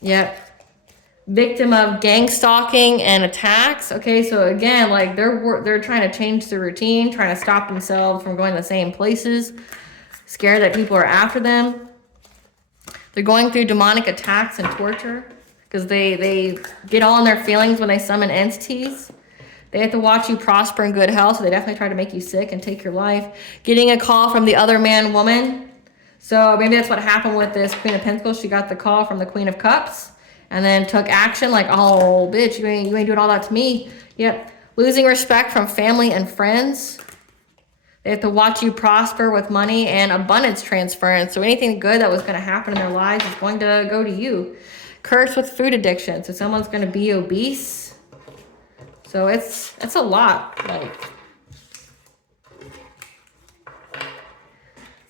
Yep. Victim of gang stalking and attacks. Okay, so again, like they're trying to change the routine, trying to stop themselves from going to the same places, scared that people are after them. They're going through demonic attacks and torture because they get all in their feelings when they summon entities. They have to watch you prosper in good health, so they definitely try to make you sick and take your life. Getting a call from the other man, woman. So maybe that's what happened with this Queen of Pentacles. She got the call from the Queen of Cups and then took action like, oh, bitch, you ain't doing all that to me. Yep. Losing respect from family and friends. They have to watch you prosper with money and abundance transference. So anything good that was going to happen in their lives is going to go to you. Curse with food addiction. So someone's going to be obese. So it's a lot. Like,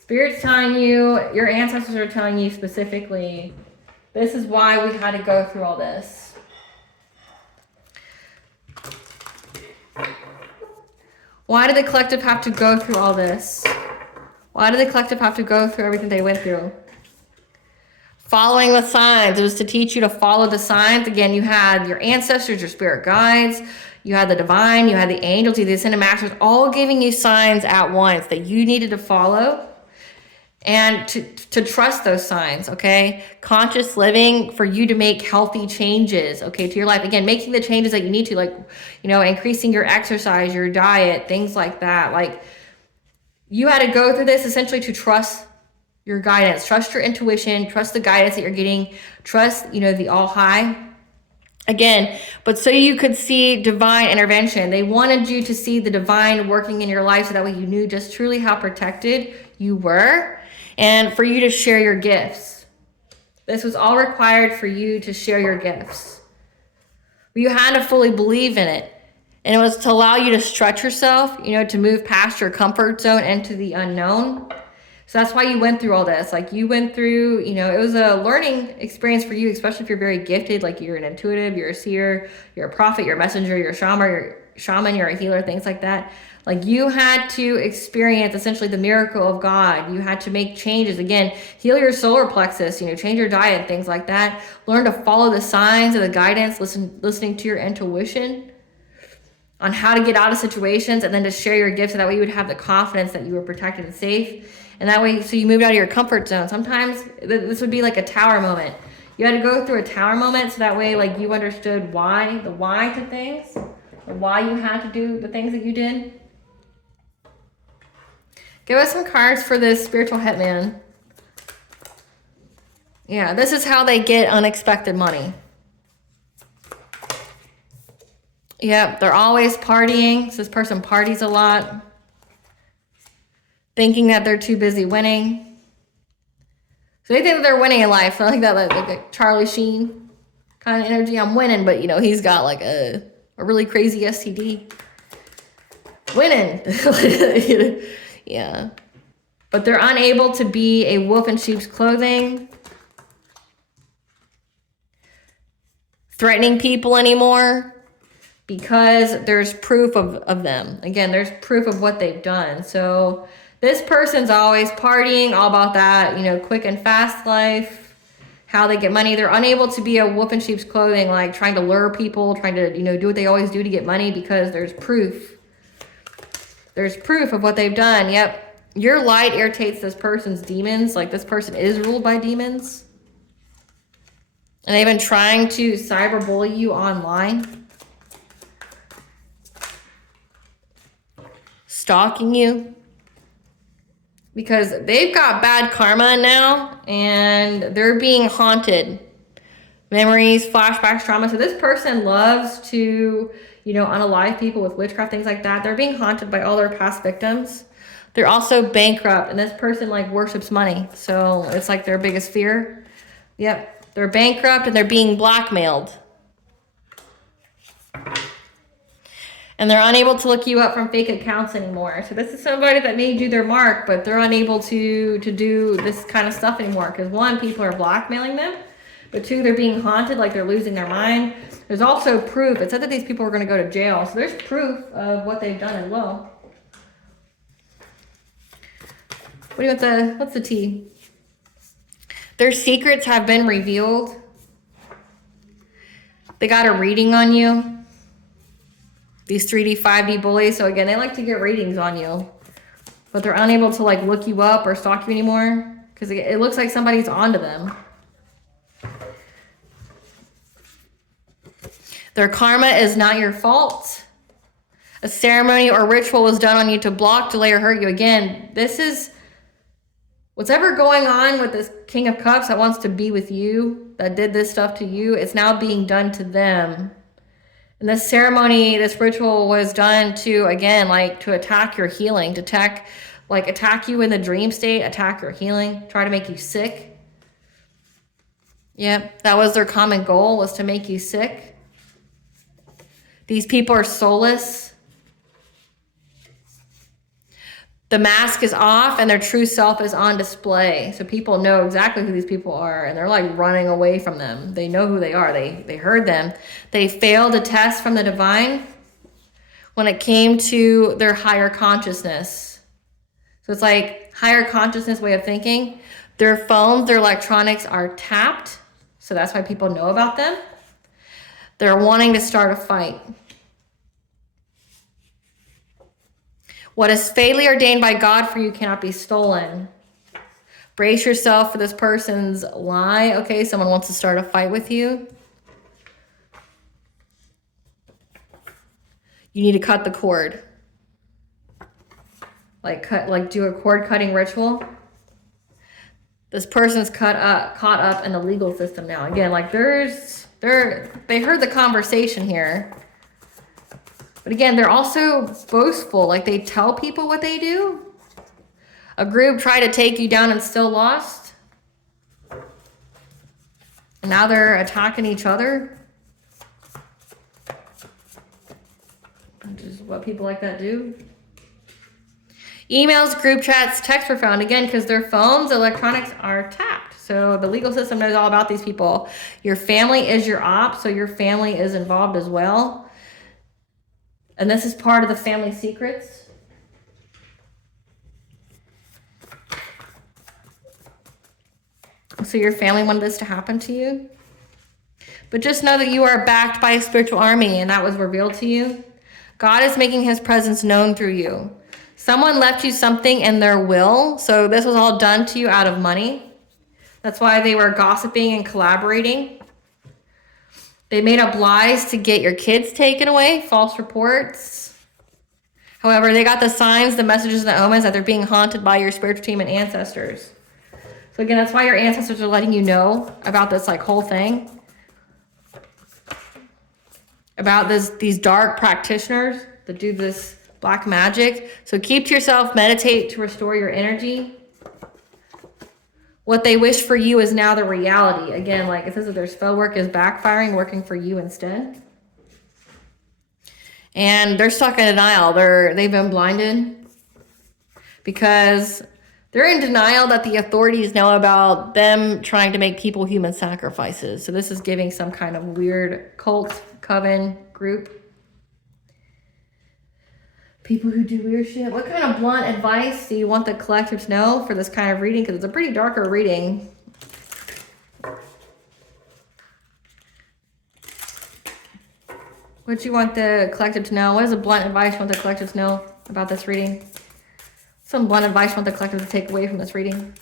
Spirit's telling you, your ancestors are telling you specifically, this is why we had to go through all this. Why did the collective have to go through all this? Why did the collective have to go through everything they went through? Following the signs. It was to teach you to follow the signs. Again, you had your ancestors, your spirit guides, you had the divine, you had the angels, you had the ascended masters, all giving you signs at once that you needed to follow. And to trust those signs, okay? Conscious living for you to make healthy changes, okay, to your life. Again, making the changes that you need to, like, you know, increasing your exercise, your diet, things like that. Like, you had to go through this essentially to trust your guidance, trust your intuition, trust the guidance that you're getting, trust, you know, the all high. Again, but so you could see divine intervention. They wanted you to see the divine working in your life so that way you knew just truly how protected you were. And for you to share your gifts. This was all required for you to share your gifts. You had to fully believe in it. And it was to allow you to stretch yourself, you know, to move past your comfort zone into the unknown. So that's why you went through all this. Like, you went through, you know, it was a learning experience for you, especially if you're very gifted, like you're an intuitive, you're a seer, you're a prophet, you're a messenger, you're a shaman, you're a healer, things like that. Like, you had to experience essentially the miracle of God. You had to make changes. Again, heal your solar plexus, you know, change your diet, things like that. Learn to follow the signs and the guidance, listening to your intuition on how to get out of situations, and then to share your gifts so that way you would have the confidence that you were protected and safe. And that way, so you moved out of your comfort zone. Sometimes this would be like a tower moment. You had to go through a tower moment so that way, like, you understood why, the why to things, why you had to do the things that you did. Give us some cards for this spiritual hitman. Yeah, this is how they get unexpected money. Yep, they're always partying. So this person parties a lot. Thinking that they're too busy winning. So they think that they're winning in life. I like that, like a Charlie Sheen kind of energy. I'm winning, but, you know, he's got like a really crazy STD. Winning. Yeah. But they're unable to be a wolf in sheep's clothing. Threatening people anymore. Because there's proof of them. Again, there's proof of what they've done. So this person's always partying, all about that, you know, quick and fast life, how they get money. They're unable to be a wolf in sheep's clothing, like trying to lure people, trying to, you know, do what they always do to get money, because there's proof. There's proof of what they've done. Yep. Your light irritates this person's demons. Like, this person is ruled by demons. And they've been trying to cyberbully you online. Stalking you. Because they've got bad karma now, and they're being haunted. Memories, flashbacks, trauma. So this person loves to, you know, unalive people with witchcraft, things like that. They're being haunted by all their past victims. They're also bankrupt, and this person, like, worships money. So it's like their biggest fear. Yep. They're bankrupt, and they're being blackmailed. And they're unable to look you up from fake accounts anymore. So this is somebody that may do their mark, but they're unable to do this kind of stuff anymore. Because one, people are blackmailing them. But two, they're being haunted, like they're losing their mind. There's also proof. It said that these people were going to go to jail. So there's proof of what they've done as well. What do you want what's the T? Their secrets have been revealed. They got a reading on you. These 3D, 5D bullies. So again, they like to get readings on you. But they're unable to, like, look you up or stalk you anymore. Because it looks like somebody's onto them. Their karma is not your fault. A ceremony or ritual was done on you to block, delay, or hurt you. Again, this is What's ever going on with this King of Cups that wants to be with you, that did this stuff to you, it's now being done to them. And this ceremony, this ritual was done to, again, like to attack your healing, to attack you in the dream state, attack your healing, try to make you sick. Yep, that was their common goal, was to make you sick. These people are soulless. The mask is off and their true self is on display. So people know exactly who these people are and they're like running away from them. They know who they are. They heard them. They failed a test from the divine when it came to their higher consciousness. So it's like higher consciousness way of thinking. Their phones, their electronics are tapped. So that's why people know about them. They're wanting to start a fight. What is fatally ordained by God for you cannot be stolen. Brace yourself for this person's lie. Okay, someone wants to start a fight with you. You need to cut the cord. Do a cord cutting ritual. This person's caught up in the legal system now. Again, like they heard the conversation here. But again, they're also boastful. Like they tell people what they do. A group tried to take you down and still lost. And now they're attacking each other. Which is what people like that do. Emails, group chats, texts were found. Again, because their phones, electronics are tapped. So the legal system knows all about these people. Your family is your op, so your family is involved as well. And this is part of the family secrets. So your family wanted this to happen to you. But just know that you are backed by a spiritual army, and that was revealed to you. God is making his presence known through you. Someone left you something in their will. So this was all done to you out of money. That's why they were gossiping and collaborating. They made up lies to get your kids taken away, false reports. However, they got the signs, the messages, and the omens that they're being haunted by your spiritual team and ancestors. So again, that's why your ancestors are letting you know about this whole thing. About these dark practitioners that do this black magic. So keep to yourself, meditate to restore your energy. What they wish for you is now the reality. Again, like it says that their spell work is backfiring, working for you instead. And they're stuck in denial. They've been blinded because they're in denial that the authorities know about them trying to make people human sacrifices. So this is giving some kind of weird cult, coven, group. People who do weird shit. What kind of blunt advice do you want the collective to know for this kind of reading? Because it's a pretty darker reading. What do you want the collective to know? What is a blunt advice you want the collective to know about this reading? Some blunt advice you want the collective to take away from this reading?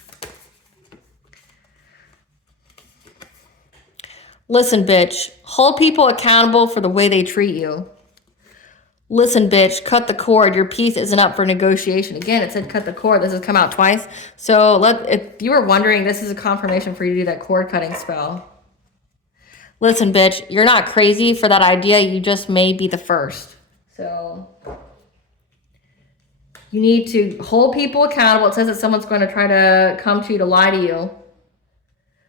Listen, bitch. Hold people accountable for the way they treat you. Listen, bitch, cut the cord. Your peace isn't up for negotiation. Again, it said cut the cord. This has come out twice. So if you were wondering, this is a confirmation for you to do that cord cutting spell. Listen, bitch, you're not crazy for that idea. You just may be the first. So you need to hold people accountable. It says that someone's going to try to come to you to lie to you.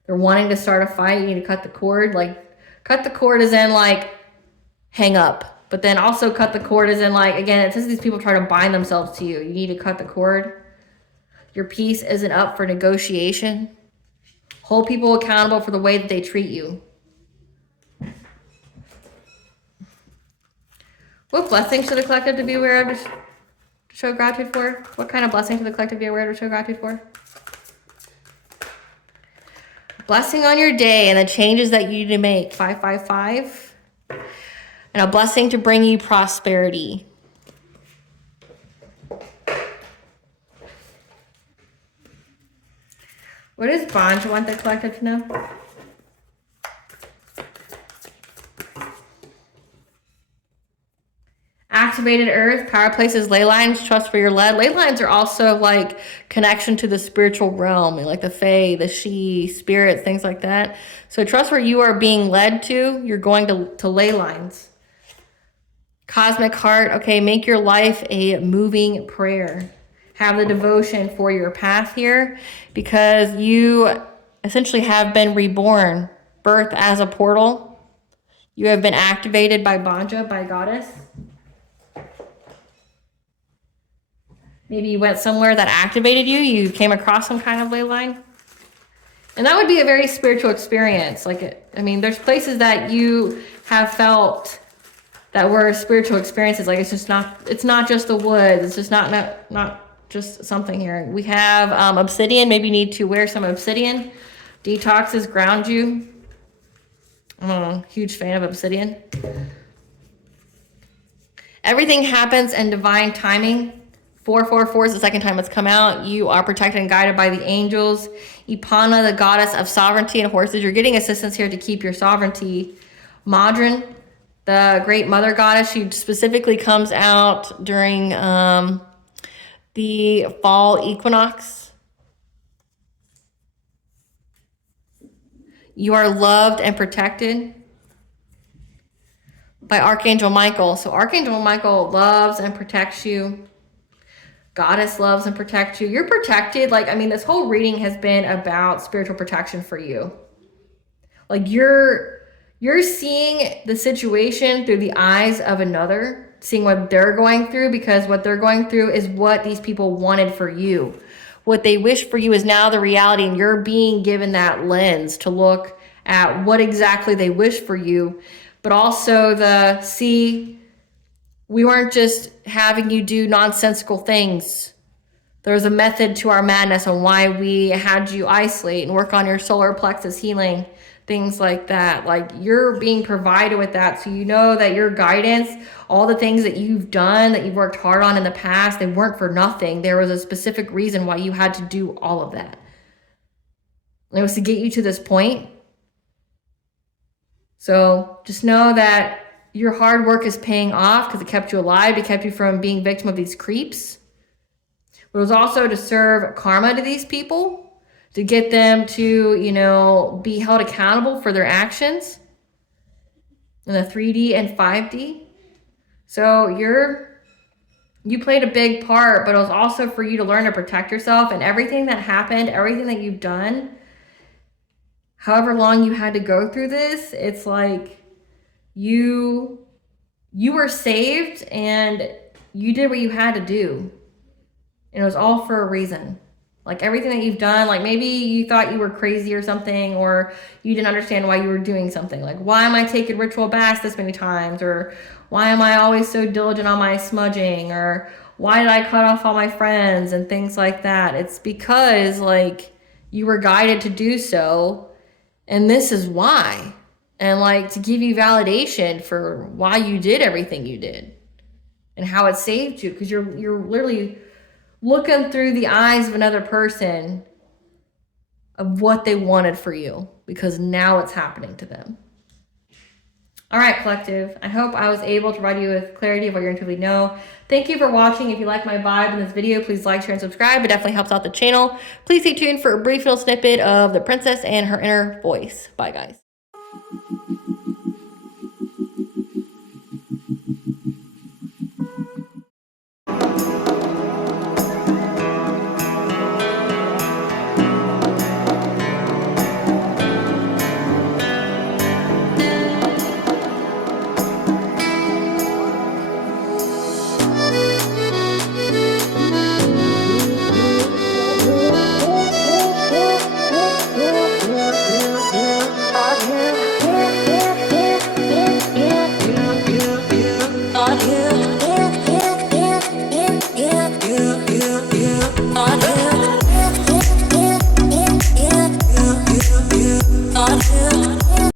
They're wanting to start a fight. You need to cut the cord. Cut the cord as in hang up. But then also cut the cord as in again, it says these people try to bind themselves to you. You need to cut the cord. Your peace isn't up for negotiation. Hold people accountable for the way that they treat you. What blessings should the collective to be aware of to show gratitude for? What kind of blessing should the collective be aware of to show gratitude for? Blessing on your day and the changes that you need to make. 555. And a blessing to bring you prosperity. What is bond you want the collective to know? activated earth, power places, ley lines, trust where you're led. Ley lines are also like connection to the spiritual realm, like the fae, the she, spirits, things like that. So trust where you are being led to. You're going to ley lines. Cosmic heart, okay, make your life a moving prayer. Have the devotion for your path here, because you essentially have been reborn, birth as a portal. You have been activated by Banja, by Goddess. Maybe you went somewhere that activated you. You came across some kind of ley line. And that would be a very spiritual experience. Like, I mean, there's places that you have felt that were spiritual experiences. Like, it's not just the woods. It's just not just something here. We have obsidian. Maybe you need to wear some obsidian. Detoxes, ground you. I'm a huge fan of obsidian. Everything happens in divine timing. 444 is the second time it's come out. You are protected and guided by the angels. Ipana, the goddess of sovereignty and horses. You're getting assistance here to keep your sovereignty. Madrin, the great mother goddess. She specifically comes out during the fall equinox. You are loved and protected by Archangel Michael. So Archangel Michael loves and protects you. Goddess loves and protects you. You're protected. Like, I mean, this whole reading has been about spiritual protection for you. Like, you're seeing the situation through the eyes of another, seeing what they're going through, because what they're going through is what these people wanted for you. What they wish for you is now the reality, and you're being given that lens to look at what exactly they wish for you, but also we weren't just having you do nonsensical things. There's a method to our madness on why we had you isolate and work on your solar plexus healing, things like that. Like, you're being provided with that, so you know that your guidance, all the things that you've done, that you've worked hard on in the past, they weren't for nothing. There was a specific reason why you had to do all of that. And it was to get you to this point. So just know that your hard work is paying off, because it kept you alive. It kept you from being victim of these creeps. But it was also to serve karma to these people, to get them to, you know, be held accountable for their actions in the 3D and 5D. So you played a big part, but it was also for you to learn to protect yourself. And everything that happened, everything that you've done, however long you had to go through this, it's like you were saved and you did what you had to do. And it was all for a reason. Like, everything that you've done, like, maybe you thought you were crazy or something, or you didn't understand why you were doing something. Like, why am I taking ritual baths this many times? Or why am I always so diligent on my smudging? Or why did I cut off all my friends and things like that? It's because, like, you were guided to do so. And this is why. And, like, to give you validation for why you did everything you did and how it saved you, because you're literally looking through the eyes of another person of what they wanted for you, because now it's happening to them. All right, collective. I hope I was able to provide you with clarity of what you intuitively know. Thank you for watching. If you like my vibe in this video, please like, share, and subscribe. It definitely helps out the channel. Please stay tuned for a brief little snippet of the princess and her inner voice. Bye, guys.